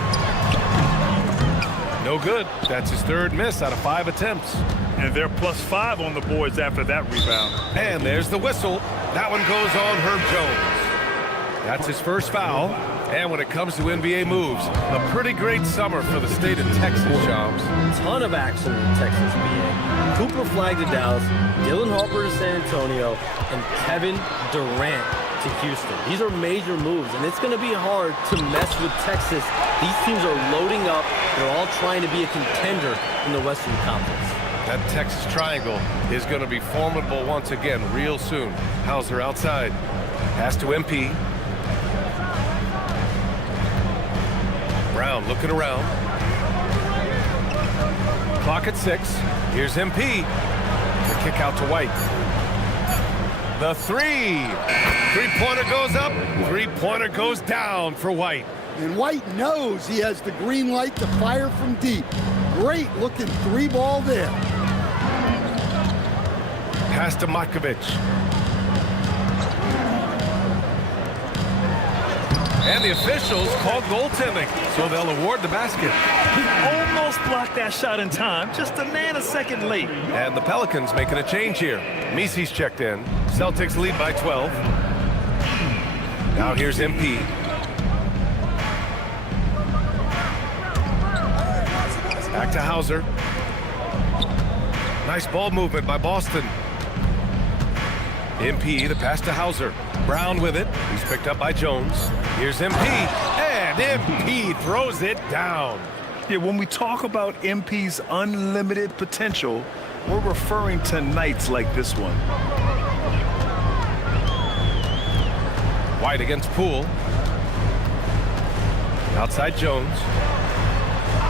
No good. That's his 3rd miss out of 5 attempts. And they're +5 on the boards after that rebound. And there's the whistle. That one goes on Herb Jones. That's his first foul. And when it comes to NBA moves, a pretty great summer for the state of Texas, Shams. Ton of action in Texas, BA. Cooper Flagg to Dallas, Dylan Harper to San Antonio, and Kevin Durant to Houston. These are major moves, and it's going to be hard to mess with Texas. These teams are loading up. They're all trying to be a contender in the Western Conference. That Texas triangle is going to be formidable once again real soon. Hauser outside. Pass to MP. Brown looking around. Clock at 6. Here's MP. The kick out to White. The three. Three-pointer goes up. Three-pointer goes down for White. And White knows he has the green light to fire from deep. Great looking three-ball there. Pass to Makovic. And the officials called goaltending, so they'll award the basket. He almost blocked that shot in time, just a nanosecond late. And the Pelicans making a change here. Misi's checked in. Celtics lead by 12. Now here's MP. Back to Hauser. Nice ball movement by Boston. MP, the pass to Hauser. Brown with it. He's picked up by Jones. Here's MP. And MP throws it down. Yeah, when we talk about MP's unlimited potential, we're referring to nights like this one. White against Poole. Outside Jones.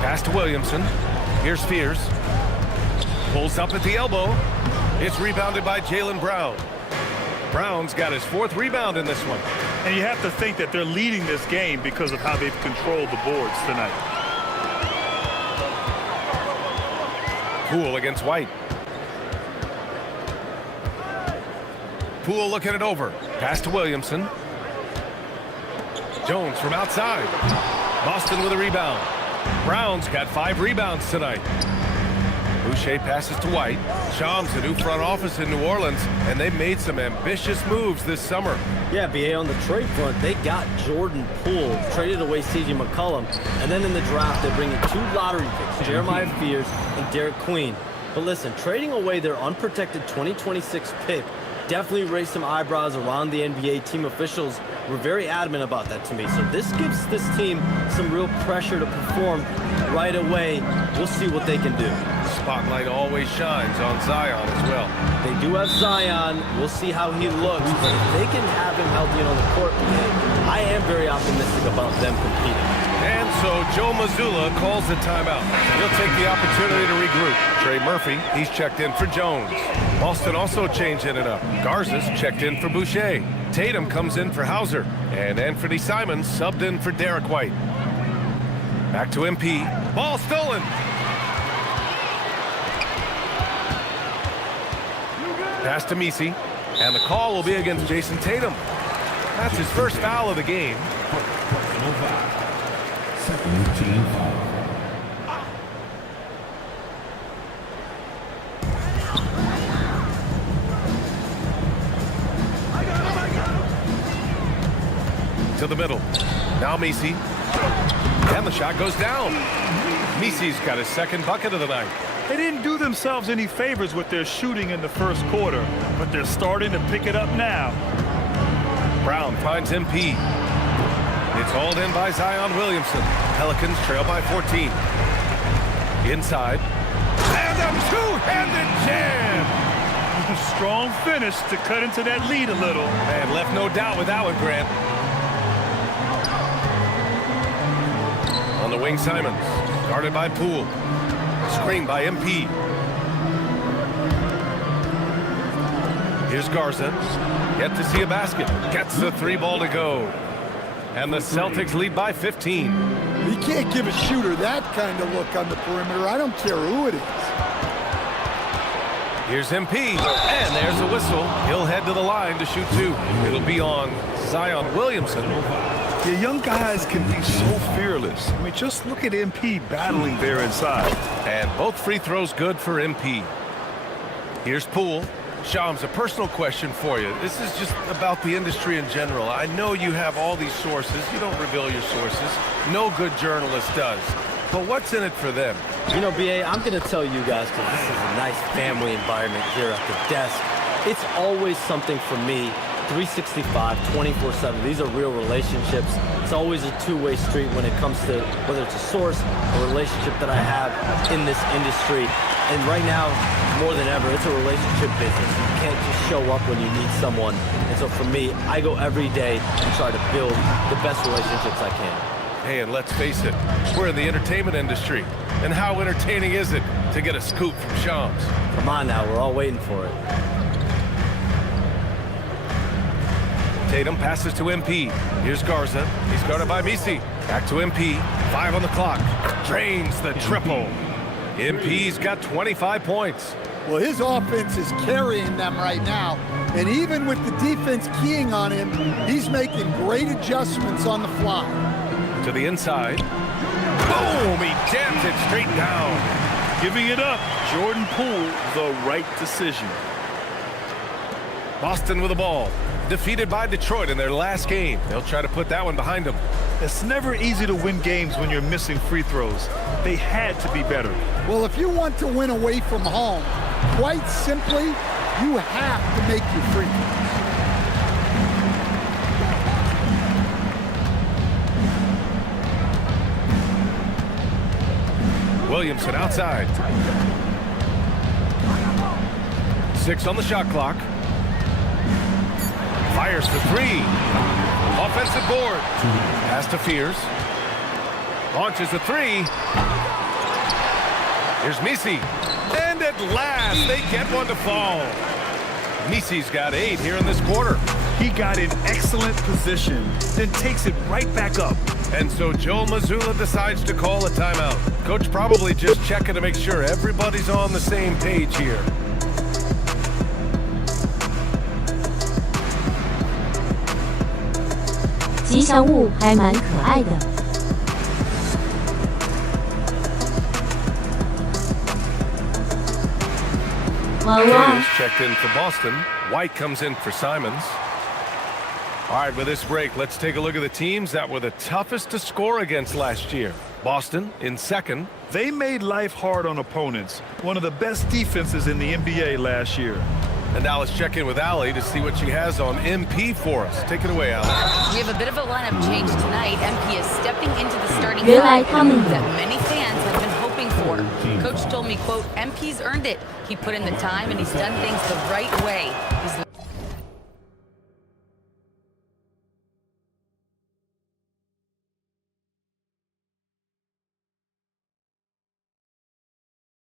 Pass to Williamson. Here's Fears. Pulls up at the elbow. It's rebounded by Jaylen Brown. Brown's got his 4th rebound in this one. And you have to think that they're leading this game because of how they've controlled the boards tonight. Poole against White. Poole looking it over. Pass to Williamson. Jones from outside. Boston with a rebound. Brown's got 5 rebounds tonight. Boucher passes to White. Shams, the new front office in New Orleans, and they made some ambitious moves this summer. Yeah, BA, on the trade front, they got Jordan Poole, traded away C.J. McCollum, and then in the draft, they bring in 2 lottery picks, Jeremiah Fears and Derek Queen. But listen, trading away their unprotected 2026 pick definitely raised some eyebrows around the NBA. Team officials were very adamant about that to me. So this gives this team some real pressure to perform right away. We'll see what they can do. Spotlight always shines on Zion as well. They do have Zion. We'll see how he looks. But if they can have him healthy and on the court, I am very optimistic about them competing. And so Joe Mazzulla calls the timeout. He'll take the opportunity to regroup. Trey Murphy, he's checked in for Jones. Boston also changing it up. Garza's checked in for Boucher. Tatum comes in for Hauser. And Anthony Simons subbed in for Derek White. Back to MP. Ball stolen. Pass to Misi. And the call will be against Jason Tatum. That's his first foul of the game. To the middle. Now Misi. And the shot goes down. Misi's got his 2nd bucket of the night. They didn't do themselves any favors with their shooting in the first quarter, but they're starting to pick it up now. Brown finds MP. It's hauled in by Zion Williamson. Pelicans trail by 14. Inside. And a two-handed jam! Strong finish to cut into that lead a little. And left no doubt with that one, Grant. On the wing, Simons. Guarded by Poole. Screen by MP. Here's Garza. Yet to see a basket. Gets the 3-ball to go. And the Celtics lead by 15. You can't give a shooter that kind of look on the perimeter. I don't care who it is. Here's MP. And there's a whistle. He'll head to the line to shoot 2. It'll be on Zion Williamson. The young guys can be so fearless. I mean, just look at MP battling there inside. And both free throws good for MP. Here's Poole. Shams, a personal question for you. This is just about the industry in general. I know you have all these sources. You don't reveal your sources. No good journalist does. But what's in it for them? You know, BA, I'm going to tell you guys, because this is a nice family environment here at the desk. It's always something for me, 365, 24/7. These are real relationships. It's always a two-way street when it comes to whether it's a source, a relationship that I have in this industry. And right now, more than ever, it's a relationship business. You can't just show up when you need someone. And so for me, I go every day and try to build the best relationships I can. Hey, and let's face it, we're in the entertainment industry. And how entertaining is it to get a scoop from Shams? Come on now, we're all waiting for it. Tatum passes to MP. Here's Garza. He's guarded by Misi. Back to MP. 5 on the clock. Drains the triple. MP's got 25 points. Well, his offense is carrying them right now. And even with the defense keying on him, he's making great adjustments on the fly. To the inside. Boom! He jams it straight down. Giving it up. Jordan Poole, the right decision. Boston with the ball. Defeated by Detroit in their last game. They'll try to put that one behind them. It's never easy to win games when you're missing free throws. They had to be better. Well, if you want to win away from home, quite simply, you have to make your free throws. Williamson outside. 6 on the shot clock. Fires for 3. Offensive board. Pass to Fears. Launches a 3. Here's Misi. And at last, they get one to fall. Misi's got 8 here in this quarter. He got in excellent position, then takes it right back up. And so Joe Mazzulla decides to call a timeout. Coach probably just checking to make sure everybody's on the same page here. 吉祥物还蛮可爱的。哇哇！ Checked in for Boston. White comes in for Simons. All right, with this break, let's take a look at the teams that were the toughest to score against last year. Boston in second. They made life hard on opponents. One of the best defenses in the NBA last year. And now let's check in with Allie to see what she has on MP for us. Take it away, Allie. We have a bit of a lineup change tonight. MP is stepping into the starting five that many fans have been hoping for. Coach told me, quote, MP's earned it. He put in the time and he's done things the right way. He's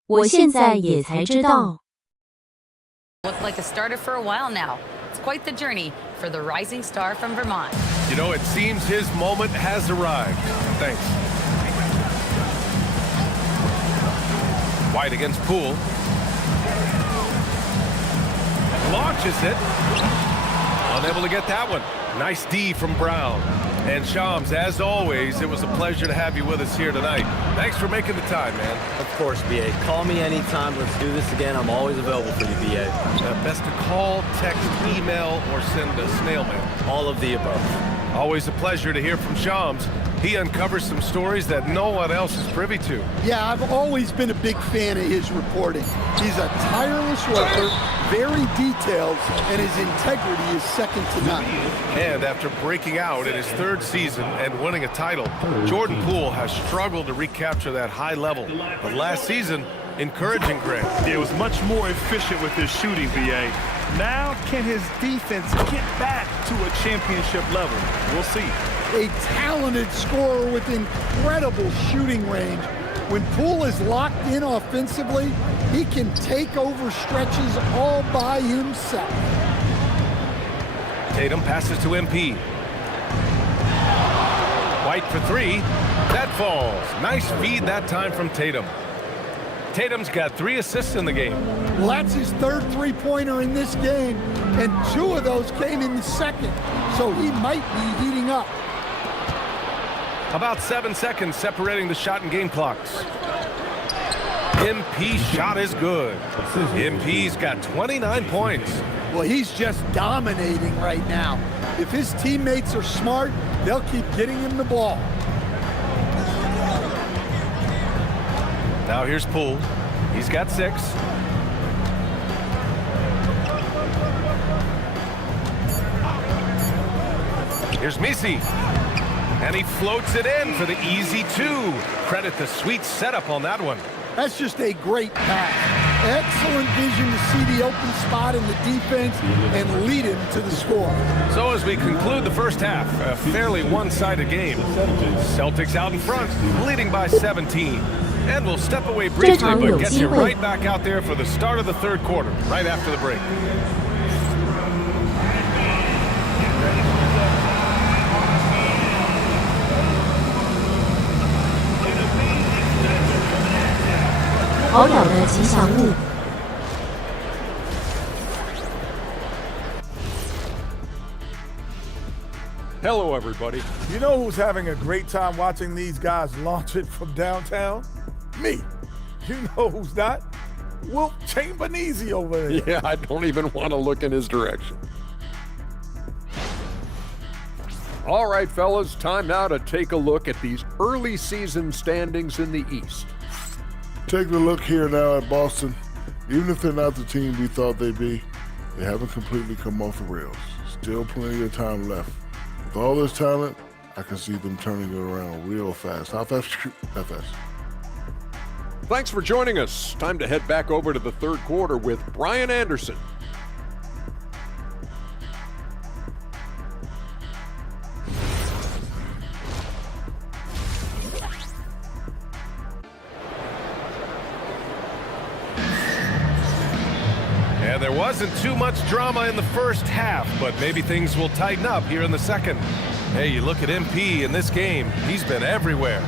我现在也才知道。 looked like a starter for a while now. It's quite the journey for the rising star from Vermont. You know, it seems his moment has arrived. Thanks. White against Poole. Launches it. Unable to get that one. Nice D from Brown. And Shams, as always, it was a pleasure to have you with us here tonight. Thanks for making the time, man. Of course, BA. Call me anytime. Let's do this again. I'm always available for you, BA. Best to call, text, email, or send a snail mail. All of the above. Always a pleasure to hear from Shams. He uncovers some stories that no one else is privy to. Yeah, I've always been a big fan of his reporting. He's a tireless worker, very detailed, and his integrity is second to none. And after breaking out in his third season and winning a title, Jordan Poole has struggled to recapture that high level. But last season, encouraging, Greg. He was much more efficient with his shooting, BA. Now, can his defense get back to a championship level? We'll see. A talented scorer with incredible shooting range. When Poole is locked in offensively, he can take over stretches all by himself. Tatum passes to MP. White for 3. That falls. Nice feed that time from Tatum. Tatum's got 3 assists in the game. Well, that's his third three-pointer in this game, and 2 of those came in the second, so he might be heating up. About 7 seconds separating the shot and game clocks. MP shot is good. MP's got 29 points. Well, he's just dominating right now. If his teammates are smart, they'll keep getting him the ball. Now here's Poole. He's got 6. Here's Misi. And he floats it in for the easy 2. Credit the sweet setup on that one. That's just a great pass. Excellent vision to see the open spot in the defense and lead him to the score. So as we conclude the first half, a fairly one-sided game. Celtics out in front, leading by 17. And we'll step away briefly, but get you right back out there for the start of the third quarter, right after the break. Hello, everybody. You know who's having a great time watching these guys launch it from downtown? Me. You know who's not? Wilt Chamberneezy over there. Yeah, I don't even want to look in his direction. All right, fellas, time now to take a look at these early season standings in the East. Taking a look here now at Boston. Even if they're not the team we thought they'd be, they haven't completely come off the rails. Still plenty of time left. With all this talent, I can see them turning it around real fast. How fast? How fast? Thanks for joining us. Time to head back over to the third quarter with Brian Anderson. And there wasn't too much drama in the first half, but maybe things will tighten up here in the second. Hey, you look at MP in this game, he's been everywhere.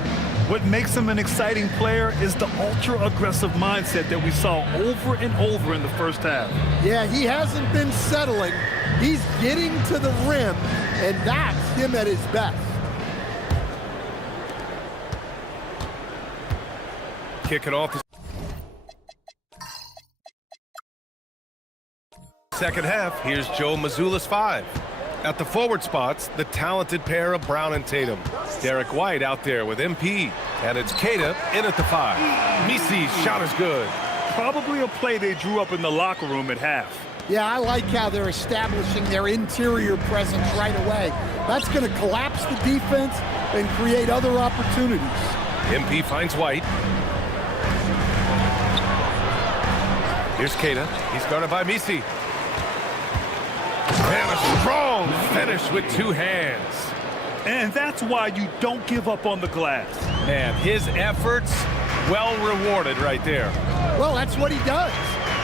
What makes him an exciting player is the ultra-aggressive mindset that we saw over and over in the first half. Yeah, he hasn't been settling. He's getting to the rim, and that's him at his best. Kicking off the second half, here's Joe Mazzulla's 5. At the forward spots, the talented pair of Brown and Tatum. Derek White out there with MP. And it's Keita in at the 5. Misi's shot is good. Probably a play they drew up in the locker room at half. Yeah, I like how they're establishing their interior presence right away. That's going to collapse the defense and create other opportunities. MP finds White. Here's Keita. He's guarded by Misi. And a strong finish with 2 hands. And that's why you don't give up on the glass. Man, his efforts well rewarded right there. Well, that's what he does.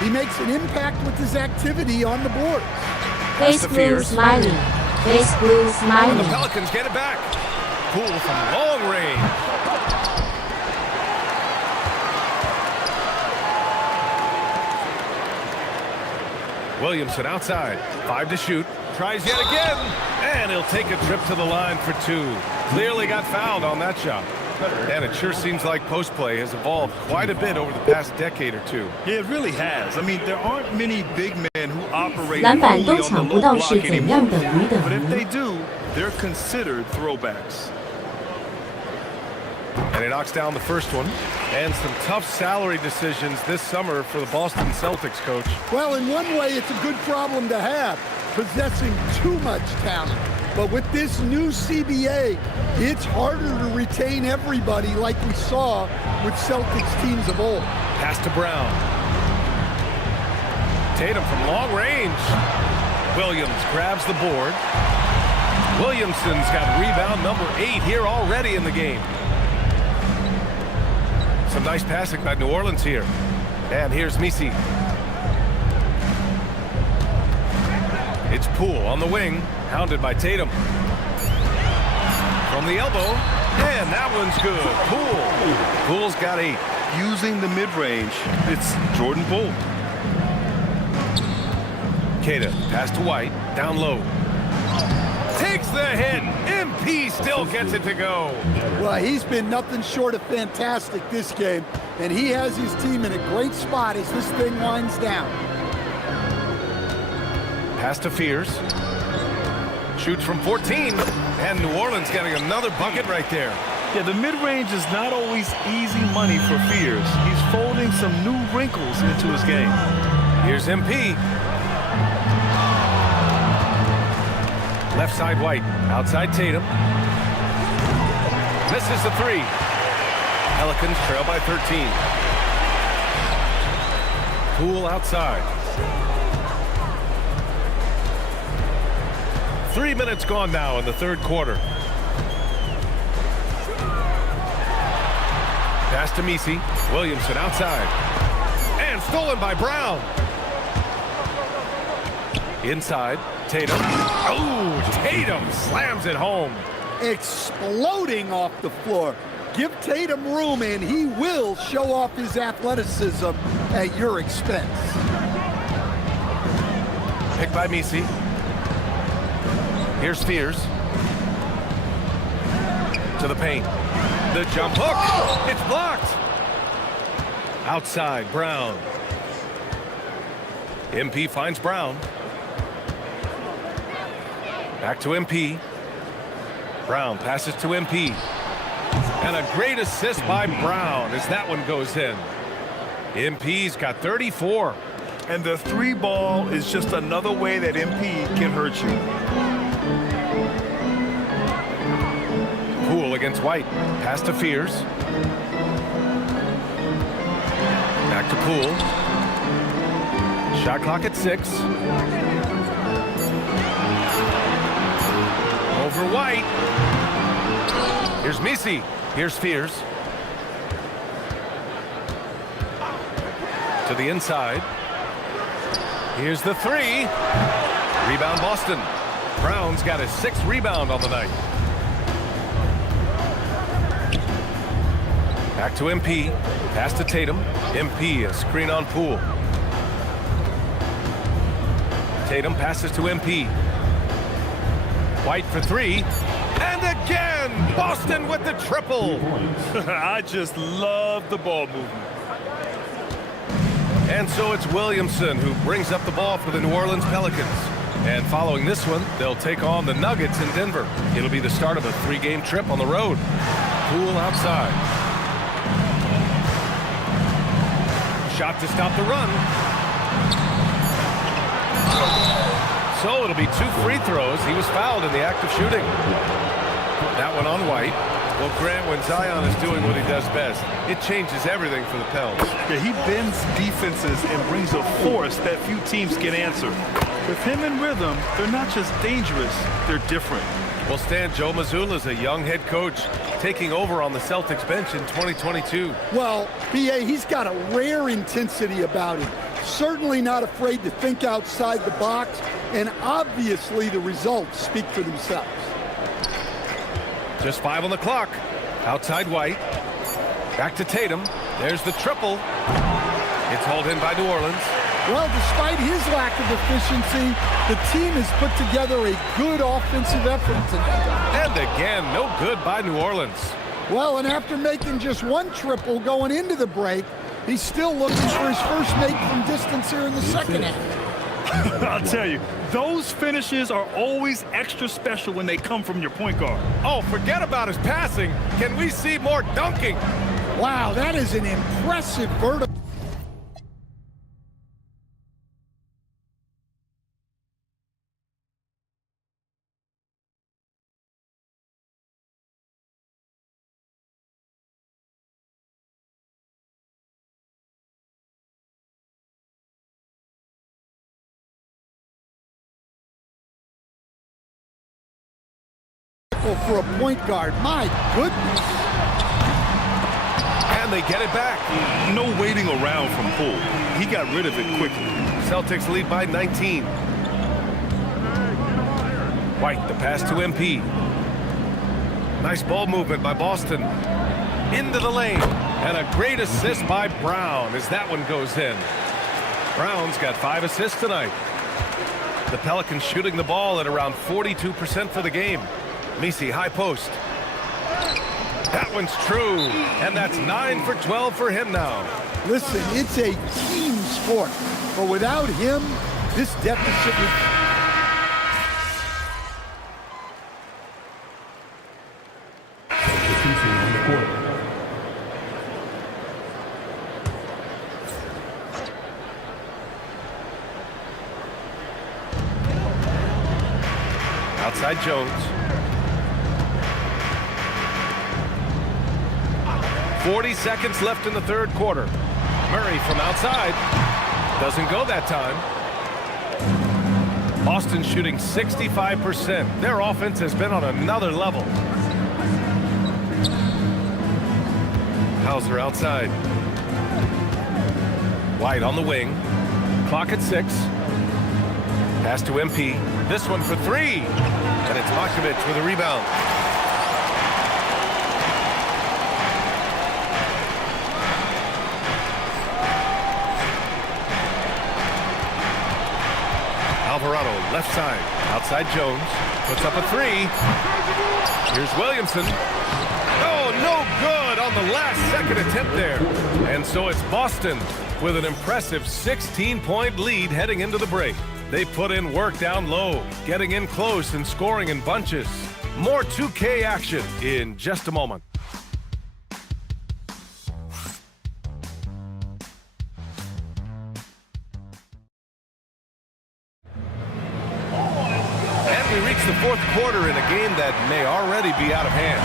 He makes an impact with his activity on the board. Face blue smiling. Face blue smiling. The Pelicans get it back. Poole from long range. Williamson outside. 5 to shoot. Tries yet again. And he'll take a trip to the line for 2. Clearly got fouled on that shot. And it sure seems like post play has evolved quite a bit over the past decade or 2. Yeah, it really has. I mean, there aren't many big men who operate 篮板 only 都 on the 抢不 low 到 block 是怎样 anymore. 等于等 But if 于 they do, they're considered throwbacks. And he knocks down the first one. And some tough salary decisions this summer for the Boston Celtics, coach. Well, in one way, it's a good problem to have, possessing too much talent. But with this new CBA, it's harder to retain everybody like we saw with Celtics teams of old. Pass to Brown. Tatum from long range. Williams grabs the board. Williamson's got rebound number 8 here already in the game. Some nice passing by New Orleans here. And here's Misi. It's Poole on the wing, hounded by Tatum. From the elbow, and that one's good. Poole. Poole's got 8. Using the mid-range, it's Jordan Poole. Keita, pass to White, down low. Takes the hit. MP still gets it to go. Well, he's been nothing short of fantastic this game. and he has his team in a great spot as this thing winds down. Pass to Fears. Shoots from 14, and New Orleans getting another bucket right there. Yeah, the mid-range is not always easy money for Fears. He's folding some new wrinkles into his game. Here's MP. Left side White, outside Tatum. Misses the three. Pelicans trail by 13. Poole outside. 3 minutes gone now in the third quarter. Pass to Messi. Williamson outside. And stolen by Brown. Inside, Tatum. Oh, Tatum slams it home. Exploding off the floor. Give Tatum room, and he will show off his athleticism at your expense. Picked by Messi. Here's Fears. To the paint. The jump hook. It's blocked. Outside, Brown. MP finds Brown. Back to MP. Brown passes to MP. And a great assist by Brown as that one goes in. MP's got 34. And the three ball is just another way that MP can hurt you. Poole against White. Pass to Fears. Back to Poole. Shot clock at 6. Over White. Here's Messi. Here's Fears. To the inside. Here's the three. Rebound Boston. Brown's got his 6th rebound on the night. Back to MP. Pass to Tatum. MP, a screen on Poole. Tatum passes to MP. White for 3. And again, Boston with the triple. I just love the ball movement. And so it's Williamson who brings up the ball for the New Orleans Pelicans. And following this one, they'll take on the Nuggets in Denver. It'll be the start of a 3-game trip on the road. Poole outside. Shot to stop the run. So it'll be 2 free throws. He was fouled in the act of shooting. That one on White. Well, Grant, when Zion is doing what he does best, it changes everything for the Pels. Yeah, he bends defenses and brings a force that few teams can answer. With him in rhythm, they're not just dangerous, they're different. Well, Stan, Joe Mazzulla's a young head coach taking over on the Celtics bench in 2022. Well, B.A., he's got a rare intensity about him. Certainly not afraid to think outside the box, and obviously the results speak for themselves. Just 5 on the clock. Outside White. Back to Tatum. There's the triple. It's hauled in by New Orleans. Well, despite his lack of efficiency, the team has put together a good offensive effort tonight. And again, no good by New Orleans. Well, and after making just 1 triple going into the break, he's still looking for his first make from distance here in the second half. I'll tell you, those finishes are always extra special when they come from your point guard. Oh, forget about his passing. Can we see more dunking? Wow, that is an impressive vertical. For a point guard, my goodness. And they get it back. No waiting around from Poole. He got rid of it quickly. Celtics lead by 19. White, the pass to MP. Nice ball movement by Boston. Into the lane. And a great assist by Brown as that one goes in. Brown's got 5 assists tonight. The Pelicans shooting the ball at around 42% for the game. Messi, high post. That one's true, and that's 9 for 12 for him now. Listen, it's a team sport, but without him, this deficit would... Outside Jones. 40 seconds left in the third quarter. Murray from outside. Doesn't go that time. Boston shooting 65%. Their offense has been on another level. Hauser outside. White on the wing. Clock at 6. Pass to MP. This one for 3. And it's mycareer with a rebound. Alvarado, left side. Outside Jones. Puts up a 3. Here's Williamson. Oh, no good on the last second attempt there. And so it's Boston with an impressive 16-point lead heading into the break. They put in work down low, getting in close and scoring in bunches. More 2K action in just a moment. And we reach the fourth quarter in a game that may already be out of hand.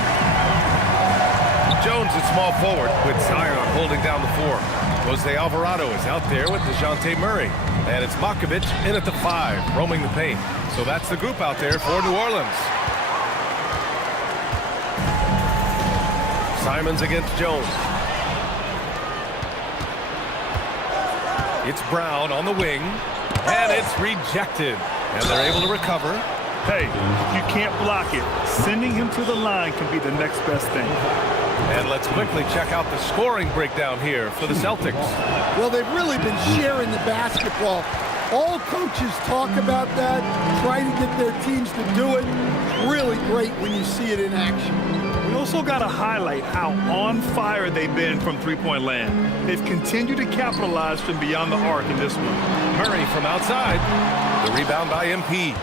Jones at small forward with Zion holding down the 4. Jose Alvarado is out there with DeJounte Murray. And it's mycareer in at the 5, roaming the paint. So that's the group out there for New Orleans. Simons against Jones. It's Brown on the wing. And it's rejected. And they're able to recover. Hey, if you can't block it, sending him to the line can be the next best thing. And let's quickly check out the scoring breakdown here for the Celtics. Well, they've really been sharing the basketball. All coaches talk about that, trying to get their teams to do it. It's really great when you see it in action. We also got to highlight how on fire they've been from three-point land. They've continued to capitalize from beyond the arc in this one. Murray from outside. The rebound by MP.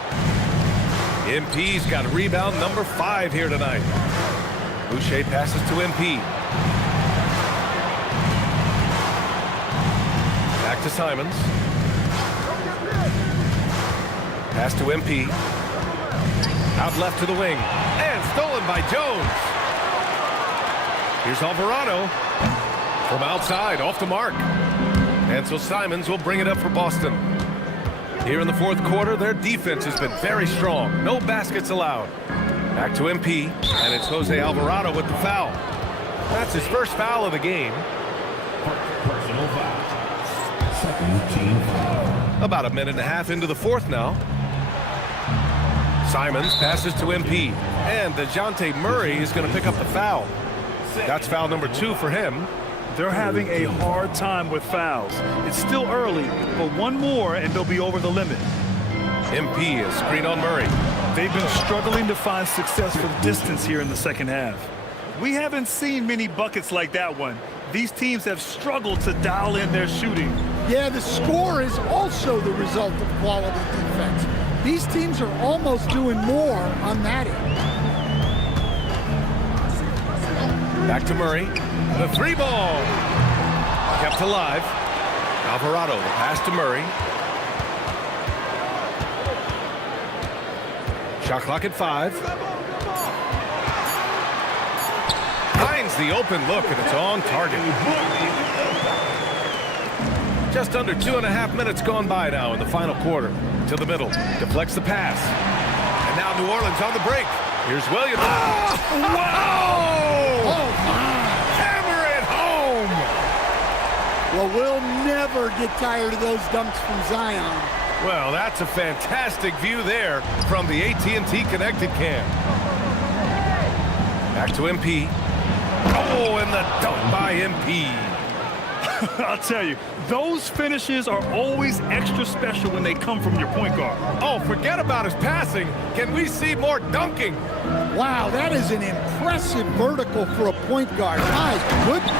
MP's got rebound number 5 here tonight. Boucher passes to MP. Back to Simons. Pass to MP. Out left to the wing. And stolen by Jones. Here's Alvarado. From outside, off the mark. And so Simons will bring it up for Boston. Here in the fourth quarter, their defense has been very strong. No baskets allowed. Back to MP, and it's Jose Alvarado with the foul. That's his first foul of the game. Personal foul. Second team foul. About a minute and a half into the fourth now. Simons passes to MP, and DeJounte Murray is going to pick up the foul. That's foul number 2 for him. They're having a hard time with fouls. It's still early, but one more and they'll be over the limit. MP is screen on Murray. They've been struggling to find success from distance here in the second half. We haven't seen many buckets like that one. These teams have struggled to dial in their shooting. Yeah, the score is also the result of quality defense. These teams are almost doing more on that end. Back to Murray. The 3-ball. Kept alive. Alvarado, the pass to Murray. Shot clock at 5. Finds the open look, and it's on target. Just under 2.5 minutes gone by now in the final quarter. To the middle. Deflects the pass. And now New Orleans on the break. Here's Williams. Oh, wow! Oh, hammer it home! Well, we'll never get tired of those dunks from Zion. Well, that's a fantastic view there from the AT&T Connected Cam. Back to MP. Oh, and the dunk by MP. I'll tell you, those finishes are always extra special when they come from your point guard. Oh, forget about his passing. Can we see more dunking? Wow, that is an impressive vertical for a point guard. My goodness.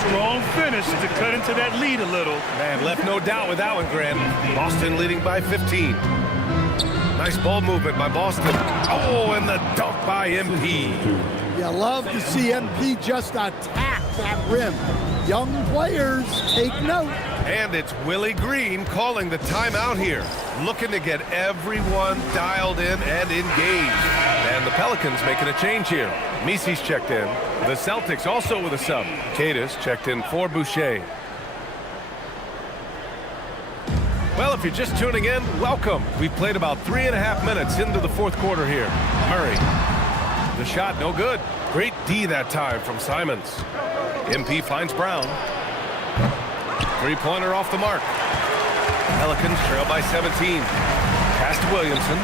Strong finish to cut into that lead a little. Man, left no doubt with that one, Grant. Boston leading by 15. Nice ball movement by Boston. Oh, and the dunk by MP. You love to see MP just attack that rim. Young players, take note. And it's Willie Green calling the timeout here. Looking to get everyone dialed in and engaged. And the Pelicans making a change here. Misi's checked in. The Celtics also with a sub. Cadis checked in for Boucher. Well, if you're just tuning in, welcome. We've played about 3.5 minutes into the fourth quarter here. Murray. The shot, no good. Great D that time from Simons. MP finds Brown. Three-pointer off the mark. Pelicans trail by 17. Pass to Williamson.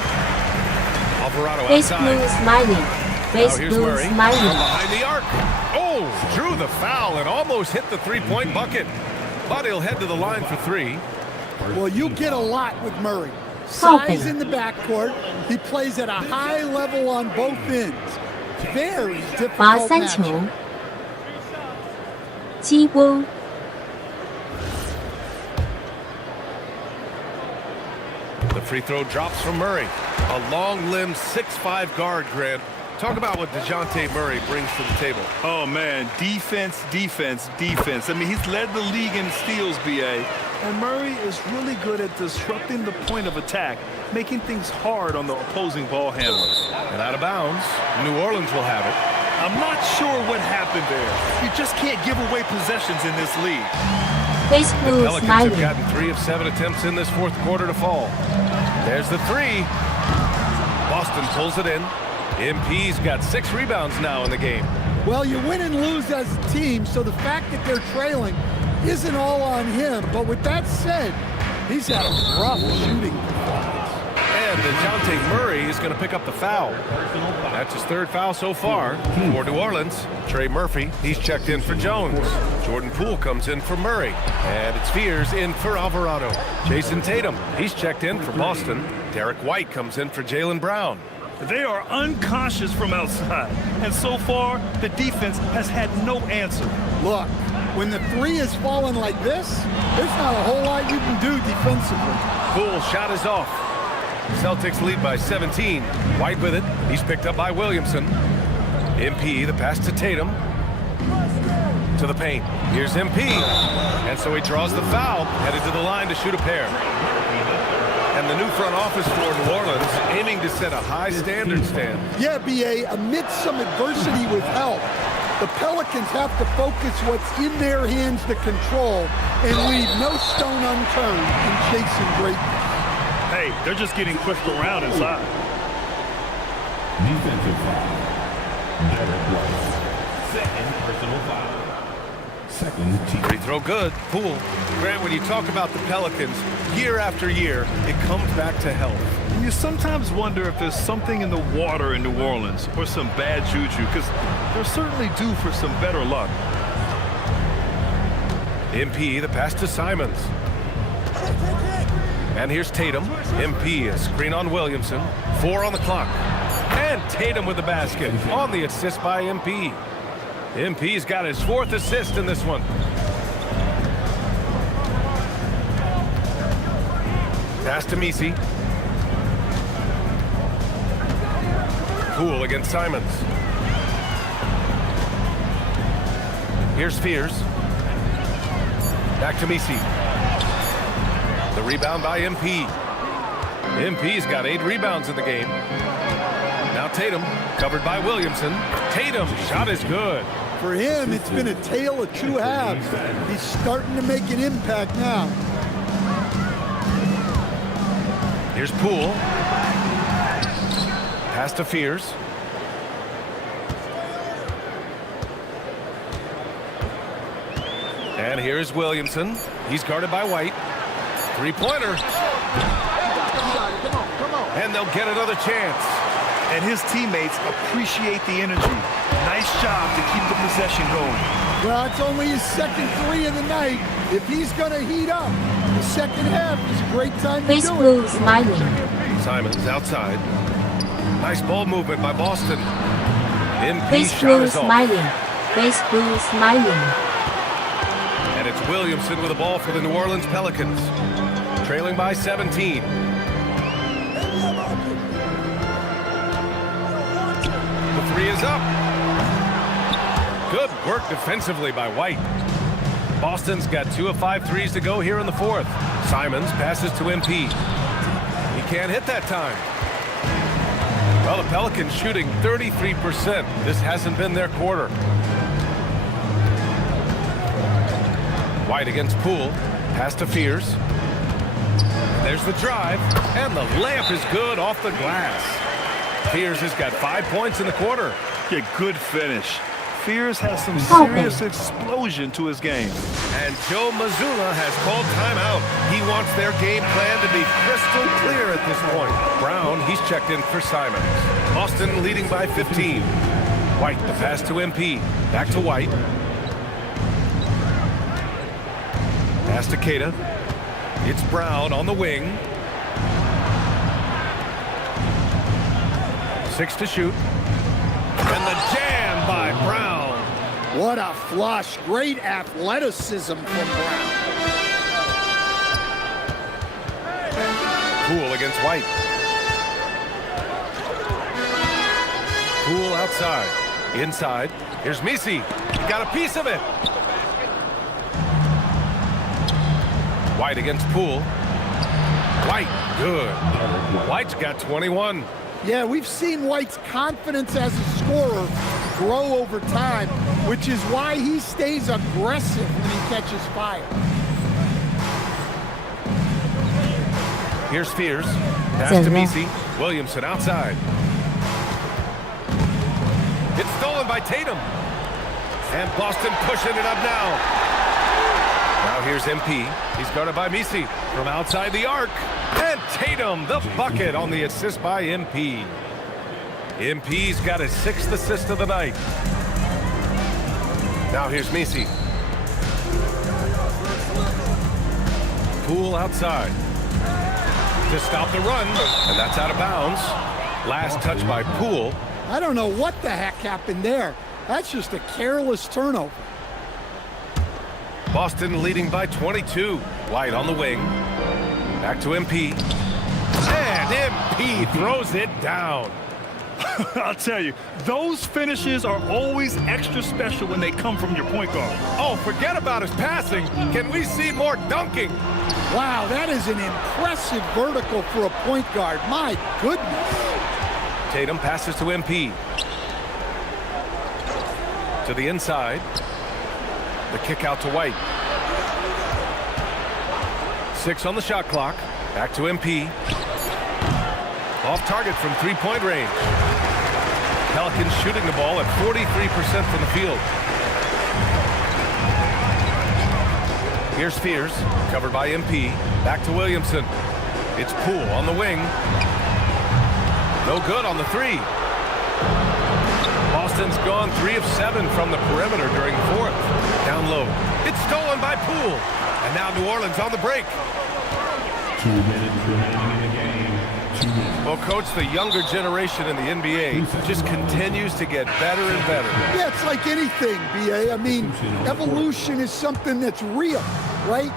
Alvarado Face outside. blue smiling. Face Here's blue Murray from smiling. behind the arc. Oh, drew the foul and almost hit the three-point bucket. But he'll head to the line for three. Well, you get a lot with Murray. Size in the backcourt. He plays at a high level on both ends. Very 罚 difficult 3球 matchup. 鸡窝 The free throw drops from Murray. A long-limbed 6'5" guard, Grant. Talk about what DeJounte Murray brings to the table. Oh, man, defense, defense, defense. I mean, he's led the league in steals, B.A., and Murray is really good at disrupting the point of attack, making things hard on the opposing ball handler. And out of bounds, New Orleans will have it. I'm not sure what happened there. You just can't give away possessions in this league. Face The blue Pelicans have smiling. gotten 3 of 7 attempts in this fourth quarter to fall. There's the three. Boston pulls it in. MP's got 6 rebounds now in the game. Well, you win and lose as a team, so the fact that they're trailing isn't all on him. But with that said, he's had a rough shooting performance. And DeJounte Murray is going to pick up the foul. That's his 3rd foul so far for New Orleans. Trey Murphy, he's checked in for Jones. Jordan Poole comes in for Murray. And it's Fears in for Alvarado. Jason Tatum, he's checked in for Boston. Derek White comes in for Jaylen Brown. They are unconscious from outside, and so far, the defense has had no answer. Look, when the three is falling like this, there's not a whole lot you can do defensively. Poole shot is off. Celtics lead by 17. White with it. He's picked up by Williamson. MP, the pass to Tatum. To the paint. Here's MP. And so he draws the foul, headed to the line to shoot a pair. And the new front office for New Orleans aiming to set a high standard, Stan. Yeah, B.A., amidst some adversity with help, the Pelicans have to focus what's in their hands to control and leave no stone unturned in chasing greatness. Hey, they're just getting pushed around inside. Defensive foul. Derek White. Second personal foul. Second team. Free throw good. Poole. Grant, when you talk about the Pelicans, year after year, it comes back to health. You sometimes wonder if there's something in the water in New Orleans or some bad juju, because they're certainly due for some better luck. MP, the pass to Simons. And here's Tatum. MP, a screen on Williamson. 4 on the clock. And Tatum with the basket on the assist by MP. MP's got his 4th assist in this one. Pass to Misi. Poole against Simons. Here's Fears. Back to Misi. The rebound by MP. MP's got 8 rebounds in the game. Now Tatum, covered by Williamson. Tatum, shot is good. For him, it's been a tale of 2 halves. He's starting to make an impact now. Here's Poole. Pass to Fears. And here's Williamson. He's guarded by White. 3-pointer. And they'll get another chance. and his teammates appreciate the energy. Nice job to keep the possession going. Well, it's only his second three of the night. If he's going to heat up, the second half is a great time to Chris do Blue it. smiling. Simons outside. Nice ball movement by Boston. MP Chris shot Blue is off. smiling. Chris Blue smiling. And it's Williamson with the ball for the New Orleans Pelicans. Trailing by 17. The three is up. Good work defensively by White. Boston's got 2 of 5 threes to go here in the fourth. Simons passes to MP. He can't hit that time. Well, the Pelicans shooting 33%. This hasn't been their quarter. White against Poole. Pass to Fears. There's the drive, and the layup is good off the glass. Fears has got 5 points in the quarter. Yeah, good finish. Fears has some serious explosion to his game. And Joe Mazzulla has called timeout. He wants their game plan to be crystal clear at this point. Brown, he's checked in for Simons. Boston leading by 15. White, the pass to MP. Back to White. Pass to Keita. It's Brown on the wing. 6 to shoot. And the jam by Brown. What a flush. Great athleticism from Brown. Poole against White. Poole outside. Inside. Here's Misi. Got a piece of it. White against Poole. White, good. White's got 21. Yeah, we've seen White's confidence as a scorer grow over time, which is why he stays aggressive when he catches fire. Here's Fears. Pass to Misi. Williamson outside. It's stolen by Tatum. And Boston pushing it up now. Now here's MP. He's guarded by Misi from outside the arc. And Tatum, the bucket on the assist by MP. MP's got his 6th assist of the night. Now here's Misi. Poole outside to stop the run, and that's out of bounds. Last touch by Poole. I don't know what the heck happened there. That's just a careless turnover. Boston leading by 22. White on the wing. Back to MP. And MP throws it down. I'll tell you, those finishes are always extra special when they come from your point guard. Oh, forget about his passing. Can we see more dunking? Wow, that is an impressive vertical for a point guard. My goodness. Tatum passes to MP. To the inside. The kick out to White. 6 on the shot clock. Back to MP. Off target from three-point range. Pelicans shooting the ball at 43% from the field. Here's Fears, covered by MP. Back to Williamson. It's Poole on the wing. No good on the three. Boston's gone 3 of 7 from the perimeter during the fourth. Down low. It's stolen by Poole. And now New Orleans on the break. 2 minutes remaining in the game. Well, Coach, the younger generation in the NBA just continues to get better and better. Yeah, it's like anything, B.A. I mean, evolution is something that's real, right?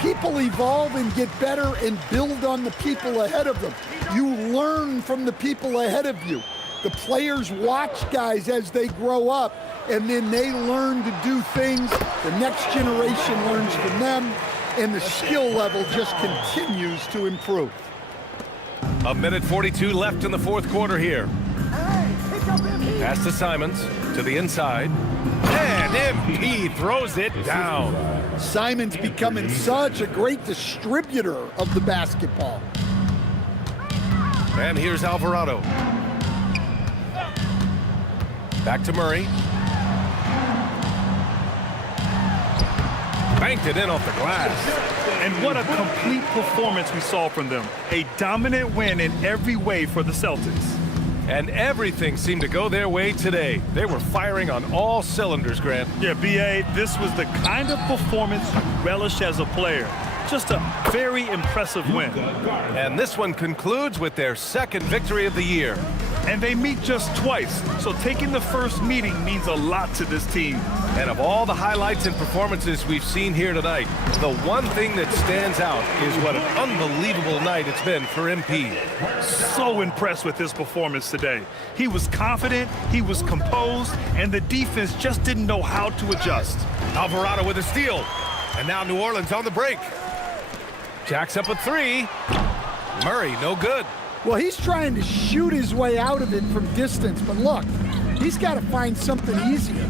People evolve and get better and build on the people ahead of them. You learn from the people ahead of you. The players watch guys as they grow up, and then they learn to do things. The next generation learns from them, and the skill level just continues to improve. 1:42 left in the fourth quarter here. Pass to Simons, to the inside. And MP throws it down. Simons becoming such a great distributor of the basketball. And here's Alvarado. Back to Murray. Banked it in off the glass. And what a complete performance we saw from them. A dominant win in every way for the Celtics. And everything seemed to go their way today. They were firing on all cylinders, Grant. Yeah, B.A., this was the kind of performance you relish as a player. Just a very impressive win. And this one concludes with their second victory of the year. And they meet just twice, so taking the first meeting means a lot to this team. And of all the highlights and performances we've seen here tonight, the one thing that stands out is what an unbelievable night it's been for MP. So impressed with his performance today. He was confident, he was composed, and the defense just didn't know how to adjust. Alvarado with a steal. And now New Orleans on the break. Jacks up a three. Murray, no good. Well, he's trying to shoot his way out of it from distance, but look, he's got to find something easier.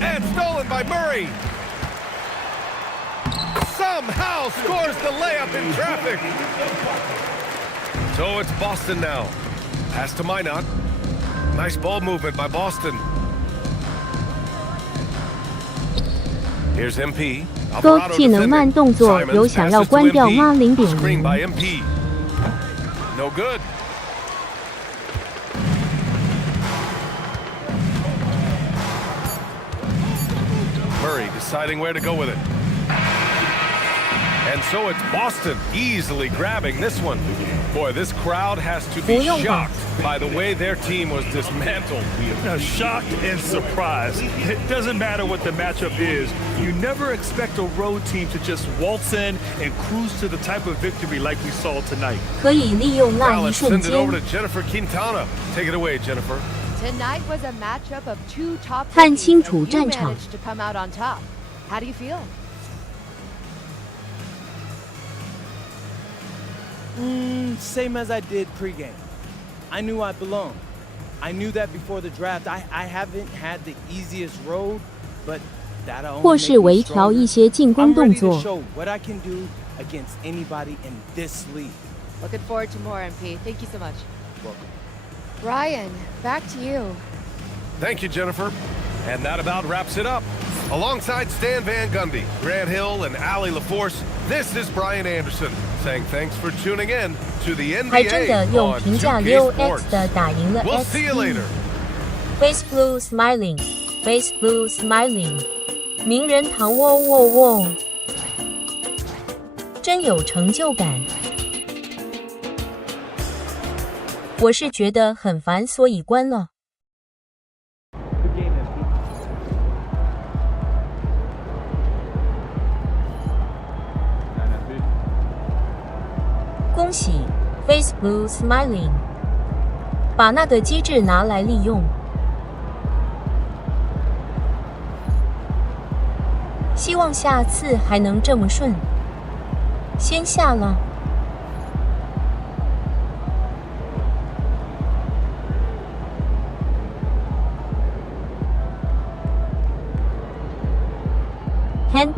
And stolen by Murray. Somehow scores the layup in traffic. So it's Boston now. Pass to Minot. Nice ball movement by Boston. Here's MP. 勾技能慢动作有想要关掉吗？0.0。 by MP. No good. Murray deciding where to go with it. And so it's Boston easily grabbing this one. Boy, this crowd has to be shocked by the way their team was dismantled. Now, shocked and surprised. It doesn't matter what the matchup is. You never expect a road team to just waltz in and cruise to the type of victory like we saw tonight. 可以利用那一 Let's 瞬 send it over 间 to Jennifer Quintana. Take it away, Jennifer. Tonight was a matchup of two top 看 rookies, 清楚 and you 战场。 managed to come out on top. How do you feel? Same as I did pregame. I knew I belonged. I knew that before the draft. I haven't had the easiest road, but that'll 或 only 是 make me 微调 stronger. 一些进攻 I'm 动 ready to 作。 show what I can do against anybody in this league. Looking forward to more, MP. Thank you so much. Welcome. Ryan, back to you. Thank you, Jennifer. And that about wraps it up. Alongside Stan Van Gundy, Grant Hill, and Allie LaForce, this is Brian Anderson saying thanks for tuning in to the 还真的 NBA 用 on 评价 2K 6x Sports. 的打赢了 We'll see you later. Face blue smiling, face blue smiling， 名人堂喔喔喔，真有成就感。我是觉得很烦，所以关了。恭喜 Face Blue Smiling， 把那个机制拿来利用。希望下次还能这么顺。先下了。Hand